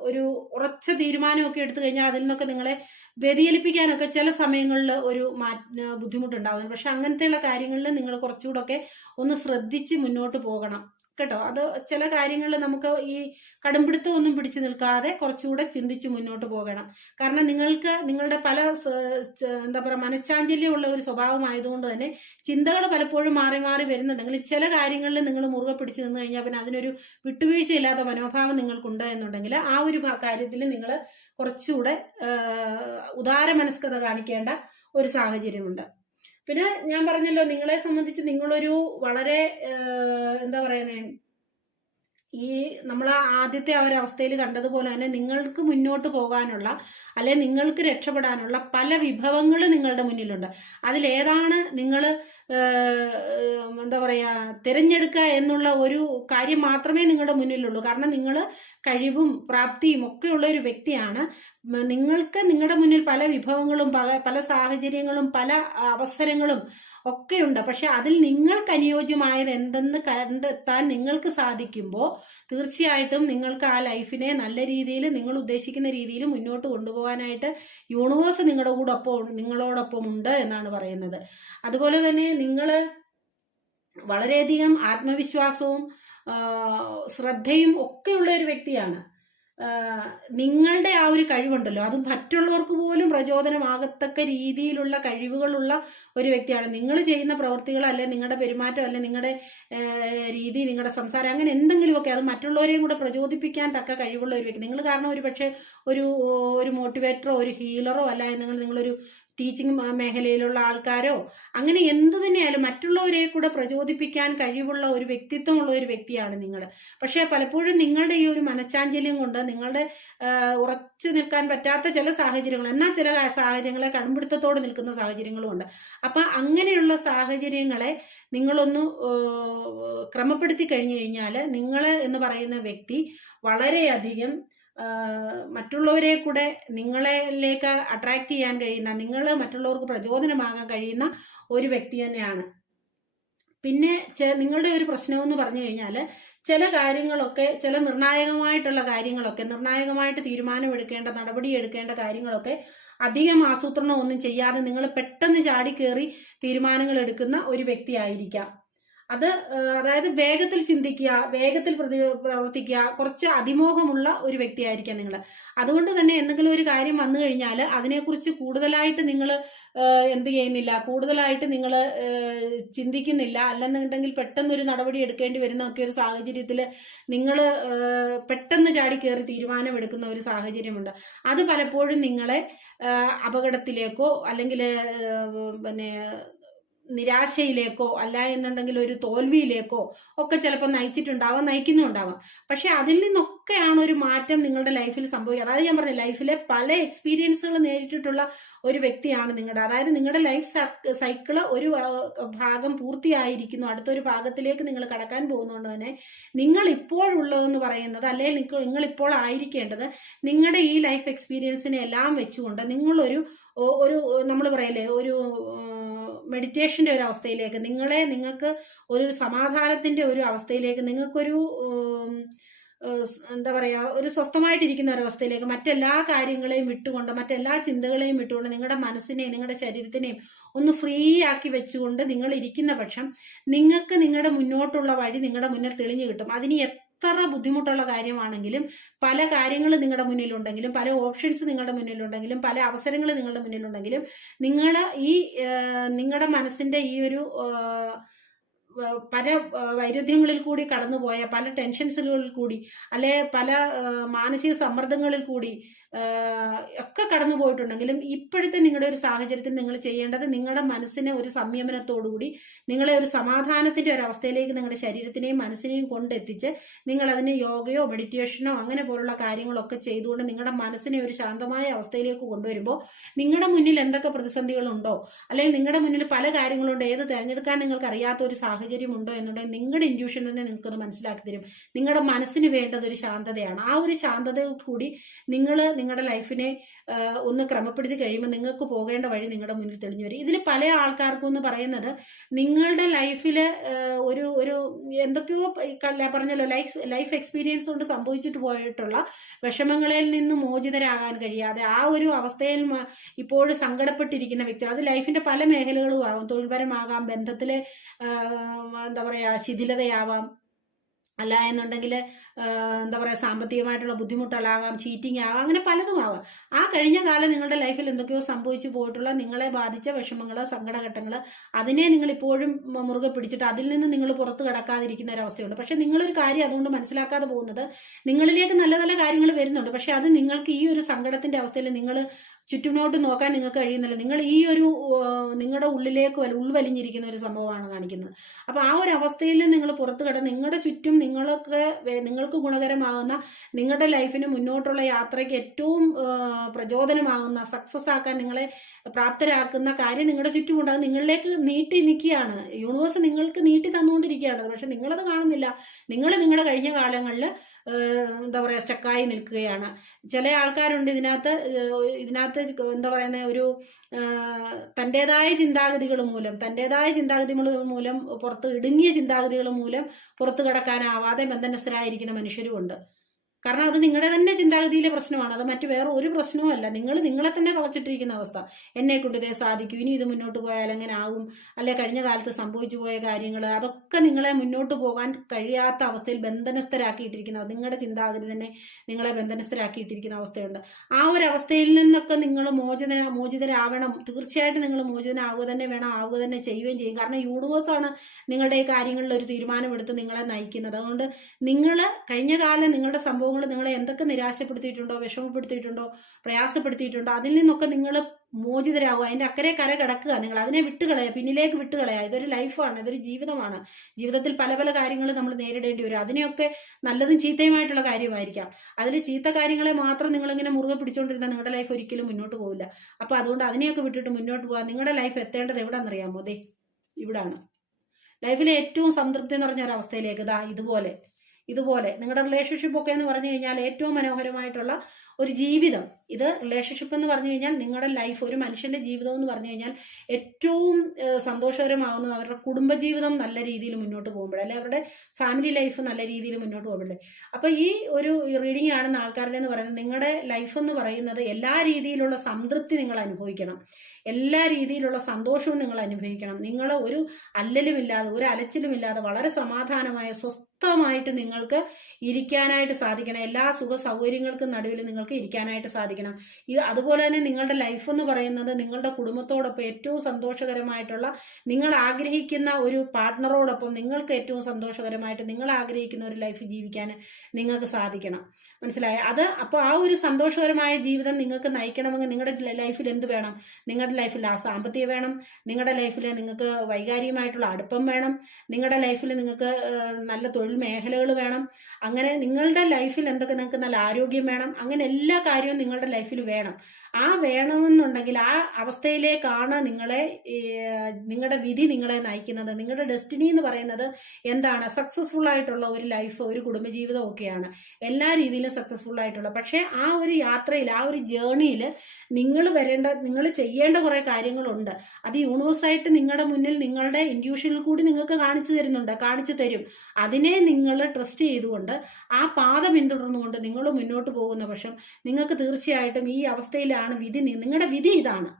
ഒരു ഉറച്ച തീരുമാനമൊക്കെ എടുത്തു കഴിഞ്ഞാൽ അതിൽ നിന്നൊക്കെ നിങ്ങളെ വ്യതിചലിപ്പിക്കാനൊക്കെ ചില സമയങ്ങളിൽ ഒരു ബുദ്ധിമുട്ടുണ്ടാകുന്നു. പക്ഷെ അങ്ങനത്തെയുള്ള കാര്യങ്ങളിൽ നിങ്ങൾ കുറച്ചുകൂടെ ഒക്കെ ഒന്ന് ശ്രദ്ധിച്ച് മുന്നോട്ട് പോകണം കേട്ടോ. അത് ചില കാര്യങ്ങളിൽ നമുക്ക് ഈ കടുംപിടുത്തം ഒന്നും പിടിച്ചു നിൽക്കാതെ കുറച്ചുകൂടെ ചിന്തിച്ച് മുന്നോട്ട് പോകണം. കാരണം നിങ്ങൾക്ക് നിങ്ങളുടെ പല എന്താ പറയുക മനഃചാഞ്ചല്യമുള്ള ഒരു സ്വഭാവമായതുകൊണ്ട് തന്നെ ചിന്തകൾ പലപ്പോഴും മാറി മാറി വരുന്നുണ്ടെങ്കിൽ ചില കാര്യങ്ങളിൽ നിങ്ങൾ മുറുകെ പിടിച്ചു നിന്ന് കഴിഞ്ഞാൽ പിന്നെ അതിനൊരു വിട്ടുവീഴ്ചയില്ലാത്ത മനോഭാവം നിങ്ങൾക്കുണ്ട് എന്നുണ്ടെങ്കിൽ ആ ഒരു കാര്യത്തിൽ നിങ്ങൾ കുറച്ചുകൂടെ ഉദാരമനസ്കത കാണിക്കേണ്ട ഒരു സാഹചര്യമുണ്ട്. പിന്നെ ഞാൻ പറഞ്ഞല്ലോ നിങ്ങളെ സംബന്ധിച്ച് നിങ്ങളൊരു വളരെ എന്താ പറയുന്നേ ഈ നമ്മൾ ആദ്യത്തെ ആ ഒരു അവസ്ഥയിൽ കണ്ടതുപോലെ തന്നെ നിങ്ങൾക്ക് മുന്നോട്ട് പോകാനുള്ള അല്ലെ നിങ്ങൾക്ക് രക്ഷപ്പെടാനുള്ള പല വിഭവങ്ങൾ നിങ്ങളുടെ മുന്നിലുണ്ട്. അതിലേതാണ് നിങ്ങൾ എന്താ പറയാ തിരഞ്ഞെടുക്കുക എന്നുള്ള ഒരു കാര്യം മാത്രമേ നിങ്ങളുടെ മുന്നിലുള്ളൂ. കാരണം നിങ്ങൾ കഴിവും പ്രാപ്തിയും ഒക്കെ ഉള്ള ഒരു വ്യക്തിയാണ്. നിങ്ങൾക്ക് നിങ്ങളുടെ മുന്നിൽ പല വിഭവങ്ങളും പല സാഹചര്യങ്ങളും പല അവസരങ്ങളും ഒക്കെയുണ്ട്. പക്ഷെ അതിൽ നിങ്ങൾക്ക് അനുയോജ്യമായത് എന്തെന്ന് കണ്ടെത്താൻ നിങ്ങൾക്ക് സാധിക്കുമ്പോൾ തീർച്ചയായിട്ടും നിങ്ങൾക്ക് ആ ലൈഫിനെ നല്ല രീതിയിൽ നിങ്ങൾ ഉദ്ദേശിക്കുന്ന രീതിയിൽ മുന്നോട്ട് കൊണ്ടുപോകാനായിട്ട് യൂണിവേഴ്സ് നിങ്ങളോടൊപ്പം ഉണ്ട് എന്നാണ് പറയുന്നത്. അതുപോലെ തന്നെ നിങ്ങൾ വളരെയധികം ആത്മവിശ്വാസവും ശ്രദ്ധയും ഒക്കെയുള്ള ഒരു വ്യക്തിയാണ്. നിങ്ങളുടെ ആ ഒരു കഴിവുണ്ടല്ലോ അത് മറ്റുള്ളവർക്ക് പോലും പ്രചോദനമാകത്തക്ക രീതിയിലുള്ള കഴിവുകളുള്ള ഒരു വ്യക്തിയാണ്. നിങ്ങൾ ചെയ്യുന്ന പ്രവൃത്തികൾ അല്ലെ നിങ്ങളുടെ പെരുമാറ്റം അല്ലെ നിങ്ങളുടെ രീതി നിങ്ങളുടെ സംസാരം അങ്ങനെ എന്തെങ്കിലുമൊക്കെ അത് മറ്റുള്ളവരെയും കൂടെ പ്രചോദിപ്പിക്കാൻ തക്ക കഴിവുള്ള ഒരു വ്യക്തി. നിങ്ങൾ കാരണം ഒരു പക്ഷേ ഒരു മോട്ടിവേറ്ററോ ഒരു ഹീലറോ അല്ല എന്നെങ്കിൽ നിങ്ങളൊരു ടീച്ചിങ് മേഖലയിലുള്ള ആൾക്കാരോ അങ്ങനെ എന്ത് തന്നെയായാലും മറ്റുള്ളവരെ കൂടെ പ്രചോദിപ്പിക്കാൻ കഴിവുള്ള ഒരു വ്യക്തിത്വമുള്ള ഒരു വ്യക്തിയാണ് നിങ്ങൾ. പക്ഷെ പലപ്പോഴും നിങ്ങളുടെ ഈ ഒരു മനഃചാഞ്ചല്യം കൊണ്ട് നിങ്ങളുടെ ഉറച്ചു നിൽക്കാൻ പറ്റാത്ത ചില സാഹചര്യങ്ങൾ എന്നാൽ ചില സാഹചര്യങ്ങളെ കടുംപിടുത്തത്തോട് നിൽക്കുന്ന സാഹചര്യങ്ങളും ഉണ്ട്. അപ്പൊ അങ്ങനെയുള്ള സാഹചര്യങ്ങളെ നിങ്ങളൊന്ന് ക്രമപ്പെടുത്തി കഴിഞ്ഞു കഴിഞ്ഞാൽ നിങ്ങൾ എന്ന് പറയുന്ന വ്യക്തി വളരെയധികം മറ്റുള്ളവരെ കൂടെ നിങ്ങളിലേക്ക് അട്രാക്ട് ചെയ്യാൻ കഴിയുന്ന നിങ്ങൾ മറ്റുള്ളവർക്ക് പ്രചോദനമാകാൻ കഴിയുന്ന ഒരു വ്യക്തി തന്നെയാണ്. പിന്നെ നിങ്ങളുടെ ഒരു പ്രശ്നം എന്ന് പറഞ്ഞു കഴിഞ്ഞാൽ ചില കാര്യങ്ങളൊക്കെ ചില നിർണായകമായിട്ടുള്ള കാര്യങ്ങളൊക്കെ നിർണായകമായിട്ട് തീരുമാനമെടുക്കേണ്ട നടപടി എടുക്കേണ്ട കാര്യങ്ങളൊക്കെ അധികം ആസൂത്രണം ഒന്നും ചെയ്യാതെ നിങ്ങൾ പെട്ടെന്ന് ചാടിക്കേറി തീരുമാനങ്ങൾ എടുക്കുന്ന ഒരു വ്യക്തിയായിരിക്കാം. അതായത് വേഗത്തിൽ ചിന്തിക്കുക വേഗത്തിൽ പ്രവർത്തിക്കുക കുറച്ച് അതിമോഹമുള്ള ഒരു വ്യക്തിയായിരിക്കാം നിങ്ങൾ. അതുകൊണ്ട് തന്നെ എന്തെങ്കിലും ഒരു കാര്യം വന്നു കഴിഞ്ഞാൽ അതിനെക്കുറിച്ച് കൂടുതലായിട്ട് നിങ്ങൾ എന്ത് ചെയ്യുന്നില്ല കൂടുതലായിട്ട് നിങ്ങൾ ചിന്തിക്കുന്നില്ല. അല്ലെന്നുണ്ടെങ്കിൽ പെട്ടെന്നൊരു നടപടി എടുക്കേണ്ടി വരുന്ന ഒക്കെ ഒരു സാഹചര്യത്തിൽ നിങ്ങൾ പെട്ടെന്ന് ചാടിക്കേറി തീരുമാനം എടുക്കുന്ന ഒരു സാഹചര്യമുണ്ട്. അത് പലപ്പോഴും നിങ്ങളെ അപകടത്തിലേക്കോ അല്ലെങ്കിൽ പിന്നെ നിരാശയിലേക്കോ അല്ല എന്നുണ്ടെങ്കിൽ ഒരു തോൽവിയിലേക്കോ ഒക്കെ ചിലപ്പോൾ നയിക്കുന്നുണ്ടാവാം. പക്ഷെ അതിൽ നിന്നൊക്കെയാണ് ഒരു മാറ്റം നിങ്ങളുടെ ലൈഫിൽ സംഭവിക്കുക. അതായത് ഞാൻ പറഞ്ഞ ലൈഫിലെ പല എക്സ്പീരിയൻസുകൾ നേരിട്ടിട്ടുള്ള ഒരു വ്യക്തിയാണ് നിങ്ങളുടെ. അതായത് നിങ്ങളുടെ ലൈഫ് സൈക്കിള് ഒരു ഭാഗം പൂർത്തിയായിരിക്കുന്നു, അടുത്തൊരു ഭാഗത്തിലേക്ക് നിങ്ങൾ കടക്കാൻ പോകുന്നതുകൊണ്ട് തന്നെ നിങ്ങൾ ഇപ്പോഴുള്ളതെന്ന് പറയുന്നത് അല്ലെങ്കിൽ നിങ്ങൾ ഇപ്പോൾ ആയിരിക്കേണ്ടത് നിങ്ങളുടെ ഈ ലൈഫ് എക്സ്പീരിയൻസിനെ എല്ലാം വെച്ചുകൊണ്ട് നിങ്ങളൊരു നമ്മൾ പറയല്ലേ ഒരു മെഡിറ്റേഷന്റെ ഒരു അവസ്ഥയിലേക്ക്, നിങ്ങൾക്ക് ഒരു സമാധാനത്തിന്റെ ഒരു അവസ്ഥയിലേക്ക്, നിങ്ങൾക്കൊരു എന്താ പറയാ, ഒരു സ്വസ്ഥമായിട്ടിരിക്കുന്ന ഒരവസ്ഥയിലേക്ക്, മറ്റെല്ലാ കാര്യങ്ങളെയും വിട്ടുകൊണ്ട്, മറ്റെല്ലാ ചിന്തകളെയും വിട്ടുകൊണ്ട്, നിങ്ങളുടെ മനസ്സിനെയും നിങ്ങളുടെ ശരീരത്തിനെയും ഒന്ന് ഫ്രീ ആക്കി വെച്ചുകൊണ്ട് നിങ്ങൾ ഇരിക്കുന്ന പക്ഷം നിങ്ങൾക്ക് നിങ്ങളുടെ മുന്നോട്ടുള്ള വഴി നിങ്ങളുടെ മുന്നിൽ തെളിഞ്ഞു കിട്ടും. അതിന് എത്ര ബുദ്ധിമുട്ടുള്ള കാര്യമാണെങ്കിലും, പല കാര്യങ്ങൾ നിങ്ങളുടെ മുന്നിലുണ്ടെങ്കിലും, പല ഓപ്ഷൻസ് നിങ്ങളുടെ മുന്നിലുണ്ടെങ്കിലും, പല അവസരങ്ങൾ നിങ്ങളുടെ മുന്നിലുണ്ടെങ്കിലും, നിങ്ങളുടെ മനസ്സിന്റെ ഈ ഒരു പല വൈരുദ്ധ്യങ്ങളിൽ കൂടി കടന്നുപോയ, പല ടെൻഷൻസുകളിൽ കൂടി, അല്ലെ പല മാനസിക സമ്മർദ്ദങ്ങളിൽ കൂടി ഒക്കെ കടന്നു പോയിട്ടുണ്ടെങ്കിലും, ഇപ്പോഴത്തെ നിങ്ങളുടെ ഒരു സാഹചര്യത്തിൽ നിങ്ങൾ ചെയ്യേണ്ടത് നിങ്ങളുടെ മനസ്സിനെ ഒരു സംയമനത്തോടുകൂടി, നിങ്ങളെ ഒരു സമാധാനത്തിന്റെ ഒരു അവസ്ഥയിലേക്ക് നിങ്ങളുടെ ശരീരത്തിനെയും മനസ്സിനെയും കൊണ്ടെത്തിച്ച്, നിങ്ങൾ അതിന് യോഗയോ മെഡിറ്റേഷനോ അങ്ങനെ പോലുള്ള കാര്യങ്ങളൊക്കെ ചെയ്തുകൊണ്ട് നിങ്ങളുടെ മനസ്സിനെ ഒരു ശാന്തമായ അവസ്ഥയിലേക്ക് കൊണ്ടുവരുമ്പോൾ, നിങ്ങളുടെ മുന്നിൽ എന്തൊക്കെ പ്രതിസന്ധികളുണ്ടോ, അല്ലെങ്കിൽ നിങ്ങളുടെ മുന്നിൽ പല കാര്യങ്ങളുണ്ടോ, ഏത് തിരഞ്ഞെടുക്കാൻ നിങ്ങൾക്ക് അറിയാത്ത ഒരു സാഹചര്യം ഉണ്ടോ എന്നുണ്ടെങ്കിൽ നിങ്ങളുടെ ഇൻഡ്യൂഷൻ തന്നെ നിങ്ങൾക്കത് മനസ്സിലാക്കി തരും. നിങ്ങളുടെ മനസ്സിന് വേണ്ടത് ഒരു ശാന്തതയാണ്. ആ ഒരു ശാന്തതയിൽ കൂടി നിങ്ങളുടെ ലൈഫിനെ ഒന്ന് ക്രമപ്പെടുത്തി കഴിയുമ്പോൾ നിങ്ങൾക്ക് പോകേണ്ട വഴി നിങ്ങളുടെ മുന്നിൽ തെളിഞ്ഞു വരും. ഇതിൽ പല ആൾക്കാർക്കും എന്ന് പറയുന്നത്, നിങ്ങളുടെ ലൈഫില് ഒരു എന്തൊക്കെയോ പറഞ്ഞല്ലോ, ലൈഫ് എക്സ്പീരിയൻസ് കൊണ്ട് സംഭവിച്ചിട്ട് പോയിട്ടുള്ള വിഷമങ്ങളിൽ നിന്ന് മോചിതരാകാൻ കഴിയാതെ ആ ഒരു അവസ്ഥയിൽ ഇപ്പോഴും സങ്കടപ്പെട്ടിരിക്കുന്ന വ്യക്തികൾ, അത് ലൈഫിന്റെ പല മേഖലകളും ആവാം, തൊഴിൽപരമാകാം, ബന്ധത്തിലെ എന്താ പറയാ ശിഥിലതയാവാം, അല്ല എന്നുണ്ടെങ്കിൽ എന്താ പറയുക സാമ്പത്തികമായിട്ടുള്ള ബുദ്ധിമുട്ടുകളാകാം, ചീറ്റിംഗ് ആകാം, അങ്ങനെ പലതും ആവാം. ആ കഴിഞ്ഞ കാലം നിങ്ങളുടെ ലൈഫിൽ എന്തൊക്കെയോ സംഭവിച്ചു പോയിട്ടുള്ള നിങ്ങളെ ബാധിച്ച വിഷമങ്ങൾ, സങ്കടഘട്ടങ്ങൾ, അതിനെ നിങ്ങൾ ഇപ്പോഴും മുറുകെ പിടിച്ചിട്ട് അതിൽ നിന്ന് നിങ്ങൾ പുറത്തു കടക്കാതിരിക്കുന്ന ഒരു അവസ്ഥയുണ്ട്. പക്ഷെ നിങ്ങളൊരു കാര്യം അതുകൊണ്ട് മനസ്സിലാക്കാതെ പോകുന്നത്, നിങ്ങളിലേക്ക് നല്ല നല്ല കാര്യങ്ങൾ വരുന്നുണ്ട്, പക്ഷെ അത് നിങ്ങൾക്ക് ഈ ഒരു സങ്കടത്തിന്റെ അവസ്ഥയിൽ നിങ്ങൾ ചുറ്റുമുന്നോട്ട് നോക്കാൻ നിങ്ങൾക്ക് കഴിയുന്നില്ല. നിങ്ങൾ ഈ ഒരു നിങ്ങളുടെ ഉള്ളിലേക്ക് ഉൾവലിഞ്ഞിരിക്കുന്ന ഒരു സംഭവമാണ് കാണിക്കുന്നത്. അപ്പൊ ആ ഒരു അവസ്ഥയിൽ നിങ്ങൾ പുറത്തു കടന്ന് നിങ്ങളുടെ ചുറ്റും നിങ്ങൾക്ക് ഗുണകരമാകുന്ന, നിങ്ങളുടെ ലൈഫിന് മുന്നോട്ടുള്ള യാത്രയ്ക്ക് ഏറ്റവും പ്രചോദനമാകുന്ന, സക്സസ് ആക്കാൻ നിങ്ങളെ പ്രാപ്തരാക്കുന്ന കാര്യം നിങ്ങളുടെ ചുറ്റുമുണ്ട്. അത് നിങ്ങളിലേക്ക് നീട്ടി നിൽക്കുകയാണ്. യൂണിവേഴ്സ് നിങ്ങൾക്ക് നീട്ടി തന്നുകൊണ്ടിരിക്കുകയാണ്. പക്ഷെ നിങ്ങളത് കാണുന്നില്ല. നിങ്ങളുടെ കഴിഞ്ഞ കാലങ്ങളിൽ എന്താ പറയാ സ്റ്റക്കായി നിൽക്കുകയാണ്. ചില ആൾക്കാരുണ്ട് ഇതിനകത്ത് എന്താ പറയുന്ന ഒരു തൻ്റെതായ ചിന്താഗതികൾ മൂലം പുറത്ത് ഇടുങ്ങിയ ചിന്താഗതികൾ മൂലം പുറത്തു കടക്കാനാവാതെ ബന്ധനസ്ഥരായിരിക്കുന്ന മനുഷ്യരുമുണ്ട്. കാരണം അത് നിങ്ങളുടെ തന്നെ ചിന്താഗതിയിലെ പ്രശ്നമാണ്. അത് മറ്റു വേറെ ഒരു പ്രശ്നവും അല്ല. നിങ്ങളെ തന്നെ തളച്ചിട്ടിരിക്കുന്ന അവസ്ഥ. എന്നെ കൊണ്ട് ഇതേ സാധിക്കും, ഇനി ഇത് മുന്നോട്ട് പോയാൽ എങ്ങനെ ആകും, അല്ലെ കഴിഞ്ഞ കാലത്ത് സംഭവിച്ചു പോയ കാര്യങ്ങൾ, അതൊക്കെ നിങ്ങളെ മുന്നോട്ട് പോകാൻ കഴിയാത്ത അവസ്ഥയിൽ ബന്ധനസ്ഥരാക്കിയിട്ടിരിക്കുന്ന, നിങ്ങളുടെ ചിന്താഗതി തന്നെ നിങ്ങളെ ബന്ധനസ്ഥരാക്കിയിട്ടിരിക്കുന്ന അവസ്ഥയുണ്ട്. ആ ഒരു അവസ്ഥയിൽ നിന്നൊക്കെ നിങ്ങൾ മോചിതരാവണം. തീർച്ചയായിട്ടും നിങ്ങൾ മോചിതനാവുക തന്നെ വേണം, ആവുക തന്നെ ചെയ്യുകയും ചെയ്യും. കാരണം യൂണിവേഴ്സാണ് നിങ്ങളുടെ ഈ കാര്യങ്ങളിൽ ഒരു തീരുമാനമെടുത്ത് നിങ്ങളെ നയിക്കുന്നത്. അതുകൊണ്ട് നിങ്ങൾ കഴിഞ്ഞ കാലം നിങ്ങളുടെ സംഭവങ്ങൾ നിങ്ങളെ എന്തൊക്കെ നിരാശപ്പെടുത്തിയിട്ടുണ്ടോ, വിഷമപ്പെടുത്തിയിട്ടുണ്ടോ, പ്രയാസപ്പെടുത്തിയിട്ടുണ്ടോ, അതിൽ നിന്നൊക്കെ നിങ്ങൾ മോചിതരാകുക. അതിന്റെ അക്കരെ കര കിടക്കുക. നിങ്ങൾ അതിനെ വിട്ടുകളയുക, പിന്നിലേക്ക് വിട്ടുകളയുക. ഇതൊരു ലൈഫാണ്, ഇതൊരു ജീവിതമാണ്. ജീവിതത്തിൽ പല പല കാര്യങ്ങൾ നമ്മൾ നേരിടേണ്ടി വരും. അതിനെയൊക്കെ നല്ലതും ചീത്തയുമായിട്ടുള്ള കാര്യമായിരിക്കാം. അതിൽ ചീത്ത കാര്യങ്ങളെ മാത്രം നിങ്ങളിങ്ങനെ മുറുകെ പിടിച്ചുകൊണ്ടിരുന്നാൽ നിങ്ങളുടെ ലൈഫ് ഒരിക്കലും മുന്നോട്ട് പോകില്ല. അപ്പൊ അതുകൊണ്ട് അതിനെയൊക്കെ വിട്ടിട്ട് മുന്നോട്ട് പോകാൻ നിങ്ങളുടെ ലൈഫ് എത്തേണ്ടത് എവിടാന്നറിയാമോ? ദേ ഇവിടാണ്. ലൈഫിലെ ഏറ്റവും സംതൃപ്തി നിറഞ്ഞ ഒരു അവസ്ഥയിലേക്ക് ഇതുപോലെ നിങ്ങളുടെ റിലേഷൻഷിപ്പ് ഒക്കെ എന്ന് പറഞ്ഞു കഴിഞ്ഞാൽ ഏറ്റവും മനോഹരമായിട്ടുള്ള ഒരു ജീവിതം. ഇത് റിലേഷൻഷിപ്പ് എന്ന് പറഞ്ഞു കഴിഞ്ഞാൽ നിങ്ങളുടെ ലൈഫ്, ഒരു മനുഷ്യന്റെ ജീവിതം എന്ന് പറഞ്ഞു കഴിഞ്ഞാൽ ഏറ്റവും സന്തോഷകരമാകുന്നത് അവരുടെ കുടുംബജീവിതം നല്ല രീതിയിൽ മുന്നോട്ട് പോകുമ്പോഴേ, അല്ലെ അവരുടെ ഫാമിലി ലൈഫ് നല്ല രീതിയിൽ മുന്നോട്ട് പോകുമ്പോഴേ. അപ്പൊ ഈ ഒരു റീഡിംഗ് കാണുന്ന ആൾക്കാരുടെ എന്ന് പറയുന്നത്, നിങ്ങളുടെ ലൈഫ് എന്ന് പറയുന്നത് എല്ലാ രീതിയിലുള്ള സംതൃപ്തി നിങ്ങൾ അനുഭവിക്കണം, എല്ലാ രീതിയിലുള്ള സന്തോഷവും നിങ്ങൾ അനുഭവിക്കണം. നിങ്ങൾ ഒരു അല്ലലുമില്ലാതെ, ഒരു അലച്ചിലുമില്ലാതെ വളരെ സമാധാനമായ സ്വസ്ഥമായിട്ട് നിങ്ങൾക്ക് ഇരിക്കാനായിട്ട് സാധിക്കണം. എല്ലാ സുഖ സൗകര്യങ്ങൾക്കും നടുവിൽ നിങ്ങൾക്ക് ഇരിക്കാനായിട്ട് സാധിക്കണം. അതുപോലെ തന്നെ നിങ്ങളുടെ ലൈഫ് എന്ന് പറയുന്നത് നിങ്ങളുടെ കുടുംബത്തോടൊപ്പം ഏറ്റവും സന്തോഷകരമായിട്ടുള്ള, നിങ്ങൾ ആഗ്രഹിക്കുന്ന ഒരു പാർട്ട്ണറോടൊപ്പം നിങ്ങൾക്ക് ഏറ്റവും സന്തോഷകരമായിട്ട് നിങ്ങൾ ആഗ്രഹിക്കുന്ന ഒരു ലൈഫ് ജീവിക്കാൻ നിങ്ങൾക്ക് സാധിക്കണം. മനസ്സിലായോ? അപ്പോൾ ആ ഒരു സന്തോഷകരമായ ജീവിതം നിങ്ങൾക്ക് നയിക്കണമെങ്കിൽ നിങ്ങളുടെ ലൈഫിൽ എന്ത് വേണം? നിങ്ങളുടെ ലൈഫിൽ ആ സാമ്പത്തികം വേണം, നിങ്ങളുടെ ലൈഫിൽ നിങ്ങൾക്ക് വൈകാരികമായിട്ടുള്ള അടുപ്പം വേണം, നിങ്ങളുടെ ലൈഫിൽ നിങ്ങൾക്ക് നല്ല തൊഴിൽ തൊഴിൽ മേഖലകൾ വേണം, അങ്ങനെ നിങ്ങളുടെ ലൈഫിൽ എന്തൊക്കെ നിങ്ങൾക്ക് നല്ല ആരോഗ്യം വേണം, അങ്ങനെ എല്ലാ കാര്യവും നിങ്ങളുടെ ലൈഫിൽ വേണം. ആ വേണമെന്നുണ്ടെങ്കിൽ ആ അവസ്ഥയിലേക്കാണ് നിങ്ങളുടെ വിധി നിങ്ങളെ നയിക്കുന്നത്. നിങ്ങളുടെ ഡെസ്റ്റിനി എന്ന് പറയുന്നത് എന്താണ്? സക്സസ്ഫുൾ ആയിട്ടുള്ള ഒരു ലൈഫ്, ഒരു കുടുംബജീവിതം ഒക്കെയാണ്, എല്ലാ രീതിയിലും സക്സസ്ഫുൾ ആയിട്ടുള്ള. പക്ഷെ ആ ഒരു യാത്രയിൽ, ആ ഒരു ജേർണിയിൽ നിങ്ങൾ ചെയ്യേണ്ട കുറെ കാര്യങ്ങളുണ്ട്. അത് യൂണിവേഴ്സായിട്ട് നിങ്ങളുടെ മുന്നിൽ നിങ്ങളുടെ ഇൻഡ്യൂഷനിൽ കൂടി നിങ്ങൾക്ക് കാണിച്ചു തരും. അതിനെ നിങ്ങൾ ട്രസ്റ്റ് ചെയ്തുകൊണ്ട് ആ പാത പിന്തുടർന്നുകൊണ്ട് നിങ്ങൾ മുന്നോട്ട് പോകുന്ന പക്ഷം നിങ്ങൾക്ക് തീർച്ചയായിട്ടും ഈ അവസ്ഥയിലാണ് വിധി. നിങ്ങളുടെ വിധി ഇതാണ്.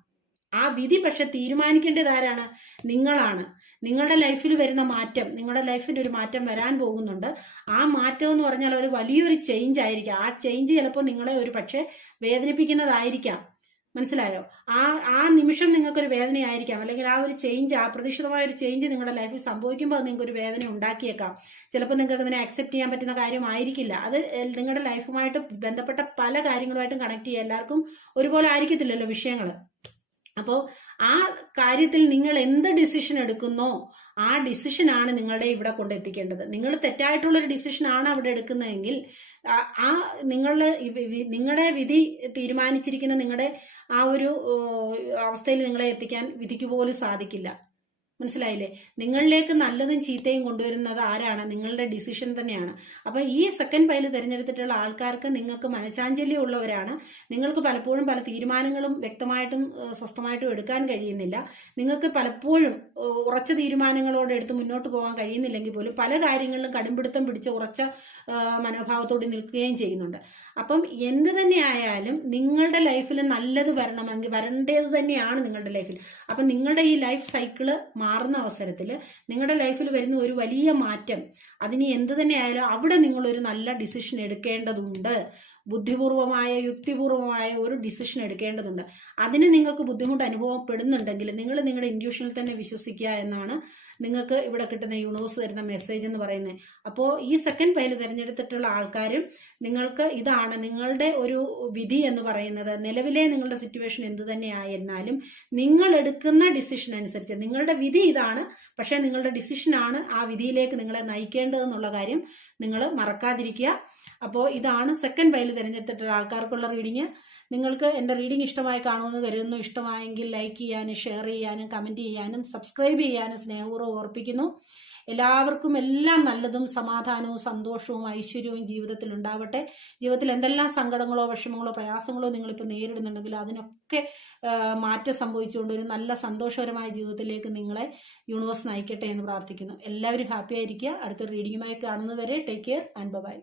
ആ വിധി പക്ഷെ തീരുമാനിക്കേണ്ടത് ആരാണ്? നിങ്ങളാണ്. നിങ്ങളുടെ ലൈഫിൽ വരുന്ന മാറ്റം, നിങ്ങളുടെ ലൈഫിൽ ഒരു മാറ്റം വരാൻ പോകുന്നുണ്ട്. ആ മാറ്റം എന്ന് പറഞ്ഞാൽ ഒരു വലിയൊരു ചേഞ്ച് ആയിരിക്കാം. ആ ചേഞ്ച് ചിലപ്പോൾ നിങ്ങളെ ഒരു പക്ഷെ വേദനിപ്പിക്കുന്നതായിരിക്കാം. മനസ്സിലായോ? ആ നിമിഷം നിങ്ങൾക്കൊരു വേദനയായിരിക്കാം, അല്ലെങ്കിൽ ആ ഒരു ചേഞ്ച്, ആ പ്രതീക്ഷിതമായ ഒരു ചേഞ്ച് നിങ്ങളുടെ ലൈഫിൽ സംഭവിക്കുമ്പോൾ അത് നിങ്ങൾക്ക് ഒരു വേദന ഉണ്ടാക്കിയേക്കാം. ചിലപ്പോൾ നിങ്ങൾക്ക് അതിനെ അക്സെപ്റ്റ് ചെയ്യാൻ പറ്റുന്ന കാര്യമായിരിക്കില്ല. അത് നിങ്ങളുടെ ലൈഫുമായിട്ട് ബന്ധപ്പെട്ട പല കാര്യങ്ങളുമായിട്ടും കണക്ട് ചെയ്യുക. എല്ലാവർക്കും ഒരുപോലെ ആയിരിക്കത്തില്ലല്ലോ വിഷയങ്ങൾ. അപ്പോൾ ആ കാര്യത്തിൽ നിങ്ങൾ എന്ത് ഡിസിഷൻ എടുക്കുന്നോ ആ ഡിസിഷനാണ് നിങ്ങളുടെ ഇവിടെ കൊണ്ടെത്തിക്കേണ്ടത്. നിങ്ങൾ തെറ്റായിട്ടുള്ളൊരു ഡിസിഷനാണ് അവിടെ എടുക്കുന്നതെങ്കിൽ നിങ്ങളുടെ വിധി തീരുമാനിച്ചിരിക്കുന്ന നിങ്ങളുടെ ആ ഒരു അവസ്ഥയിൽ നിങ്ങളെ എത്തിക്കാൻ വിധിക്ക് പോലും സാധിക്കില്ല. മനസ്സിലായില്ലേ? നിങ്ങളിലേക്ക് നല്ലതും ചീത്തയും കൊണ്ടുവരുന്നത് ആരാണ്? നിങ്ങളുടെ ഡിസിഷൻ തന്നെയാണ്. അപ്പൊ ഈ സെക്കൻഡ് പൈല് തിരഞ്ഞെടുത്തിട്ടുള്ള ആൾക്കാർക്ക് നിങ്ങൾക്ക് മനഃശാഞ്ചല്യം ഉള്ളവരാണ്. നിങ്ങൾക്ക് പലപ്പോഴും പല തീരുമാനങ്ങളും വ്യക്തമായിട്ടും സ്വസ്ഥമായിട്ടും എടുക്കാൻ കഴിയുന്നില്ല. നിങ്ങൾക്ക് പലപ്പോഴും ഉറച്ച തീരുമാനങ്ങളോട് എടുത്ത് മുന്നോട്ട് പോകാൻ കഴിയുന്നില്ലെങ്കിൽ പോലും പല കാര്യങ്ങളിലും കടുംപിടുത്തം പിടിച്ച ഉറച്ച മനോഭാവത്തോട് നിൽക്കുകയും ചെയ്യുന്നുണ്ട്. അപ്പം എന്ത് തന്നെ ആയാലും നിങ്ങളുടെ ലൈഫിൽ നല്ലത് വരേണ്ടത് തന്നെയാണ് നിങ്ങളുടെ ലൈഫിൽ. അപ്പം നിങ്ങളുടെ ഈ ലൈഫ് സൈക്കിള് മാറുന്ന അവസരത്തിൽ നിങ്ങളുടെ ലൈഫിൽ വരുന്ന ഒരു വലിയ മാറ്റം, അതിന് എന്ത് തന്നെ ആയാലും അവിടെ നിങ്ങളൊരു നല്ല ഡിസിഷൻ എടുക്കേണ്ടതുണ്ട്. ബുദ്ധിപൂർവമായ യുക്തിപൂർവമായ ഒരു ഡിസിഷൻ എടുക്കേണ്ടതുണ്ട്. അതിന് നിങ്ങൾക്ക് ബുദ്ധിമുട്ട് അനുഭവപ്പെടുന്നുണ്ടെങ്കിൽ നിങ്ങൾ നിങ്ങളുടെ ഇൻഡ്യൂഷനിൽ തന്നെ വിശ്വസിക്കുക എന്നാണ് നിങ്ങൾക്ക് ഇവിടെ കിട്ടുന്ന യൂണിവേഴ്സ് തരുന്ന മെസ്സേജ് എന്ന് പറയുന്നത്. അപ്പോൾ ഈ സെക്കൻഡ് പൈല് തിരഞ്ഞെടുത്തിട്ടുള്ള ആൾക്കാരും നിങ്ങൾക്ക് ഇതാണ് നിങ്ങളുടെ ഒരു വിധി എന്ന് പറയുന്നത്. നിലവിലെ നിങ്ങളുടെ സിറ്റുവേഷൻ എന്ത് തന്നെ ആയിരുന്നാലും നിങ്ങൾ എടുക്കുന്ന ഡിസിഷൻ അനുസരിച്ച് നിങ്ങളുടെ വിധി ഇതാണ്, പക്ഷെ നിങ്ങളുടെ ഡിസിഷനാണ് ആ വിധിയിലേക്ക് നിങ്ങളെ നയിക്കേണ്ടതെന്നുള്ള കാര്യം നിങ്ങൾ മറക്കാതിരിക്കുക. അപ്പോൾ ഇതാണ് സെക്കൻഡ് പൈല് തിരഞ്ഞെടുത്തിട്ടുള്ള ആൾക്കാർക്കുള്ള റീഡിങ്. നിങ്ങൾക്ക് എൻ്റെ റീഡിംഗ് ഇഷ്ടമായി കാണുമെന്ന് കരുതുന്നു. ഇഷ്ടമായെങ്കിൽ ലൈക്ക് ചെയ്യാനും ഷെയർ ചെയ്യാനും കമൻറ്റ് ചെയ്യാനും സബ്സ്ക്രൈബ് ചെയ്യാനും സ്നേഹപൂർവ്വം ഓർപ്പിക്കുന്നു. എല്ലാവർക്കും എല്ലാം നല്ലതും സമാധാനവും സന്തോഷവും ഐശ്വര്യവും ജീവിതത്തിൽ ഉണ്ടാവട്ടെ. ജീവിതത്തിൽ എന്തെല്ലാം സങ്കടങ്ങളോ വിഷമങ്ങളോ പ്രയാസങ്ങളോ നിങ്ങളിപ്പോൾ നേരിടുന്നുണ്ടെങ്കിൽ അതിനൊക്കെ മാറ്റം സംഭവിച്ചുകൊണ്ട് ഒരു നല്ല സന്തോഷകരമായ ജീവിതത്തിലേക്ക് നിങ്ങളെ യൂണിവേഴ്സ് നയിക്കട്ടെ എന്ന് പ്രാർത്ഥിക്കുന്നു. എല്ലാവരും ഹാപ്പി ആയിരിക്കുക. അടുത്ത റീഡിങ്ങുമായി കാണുന്നവരെ ടേക്ക് കെയർ ആൻഡ് ബൈ.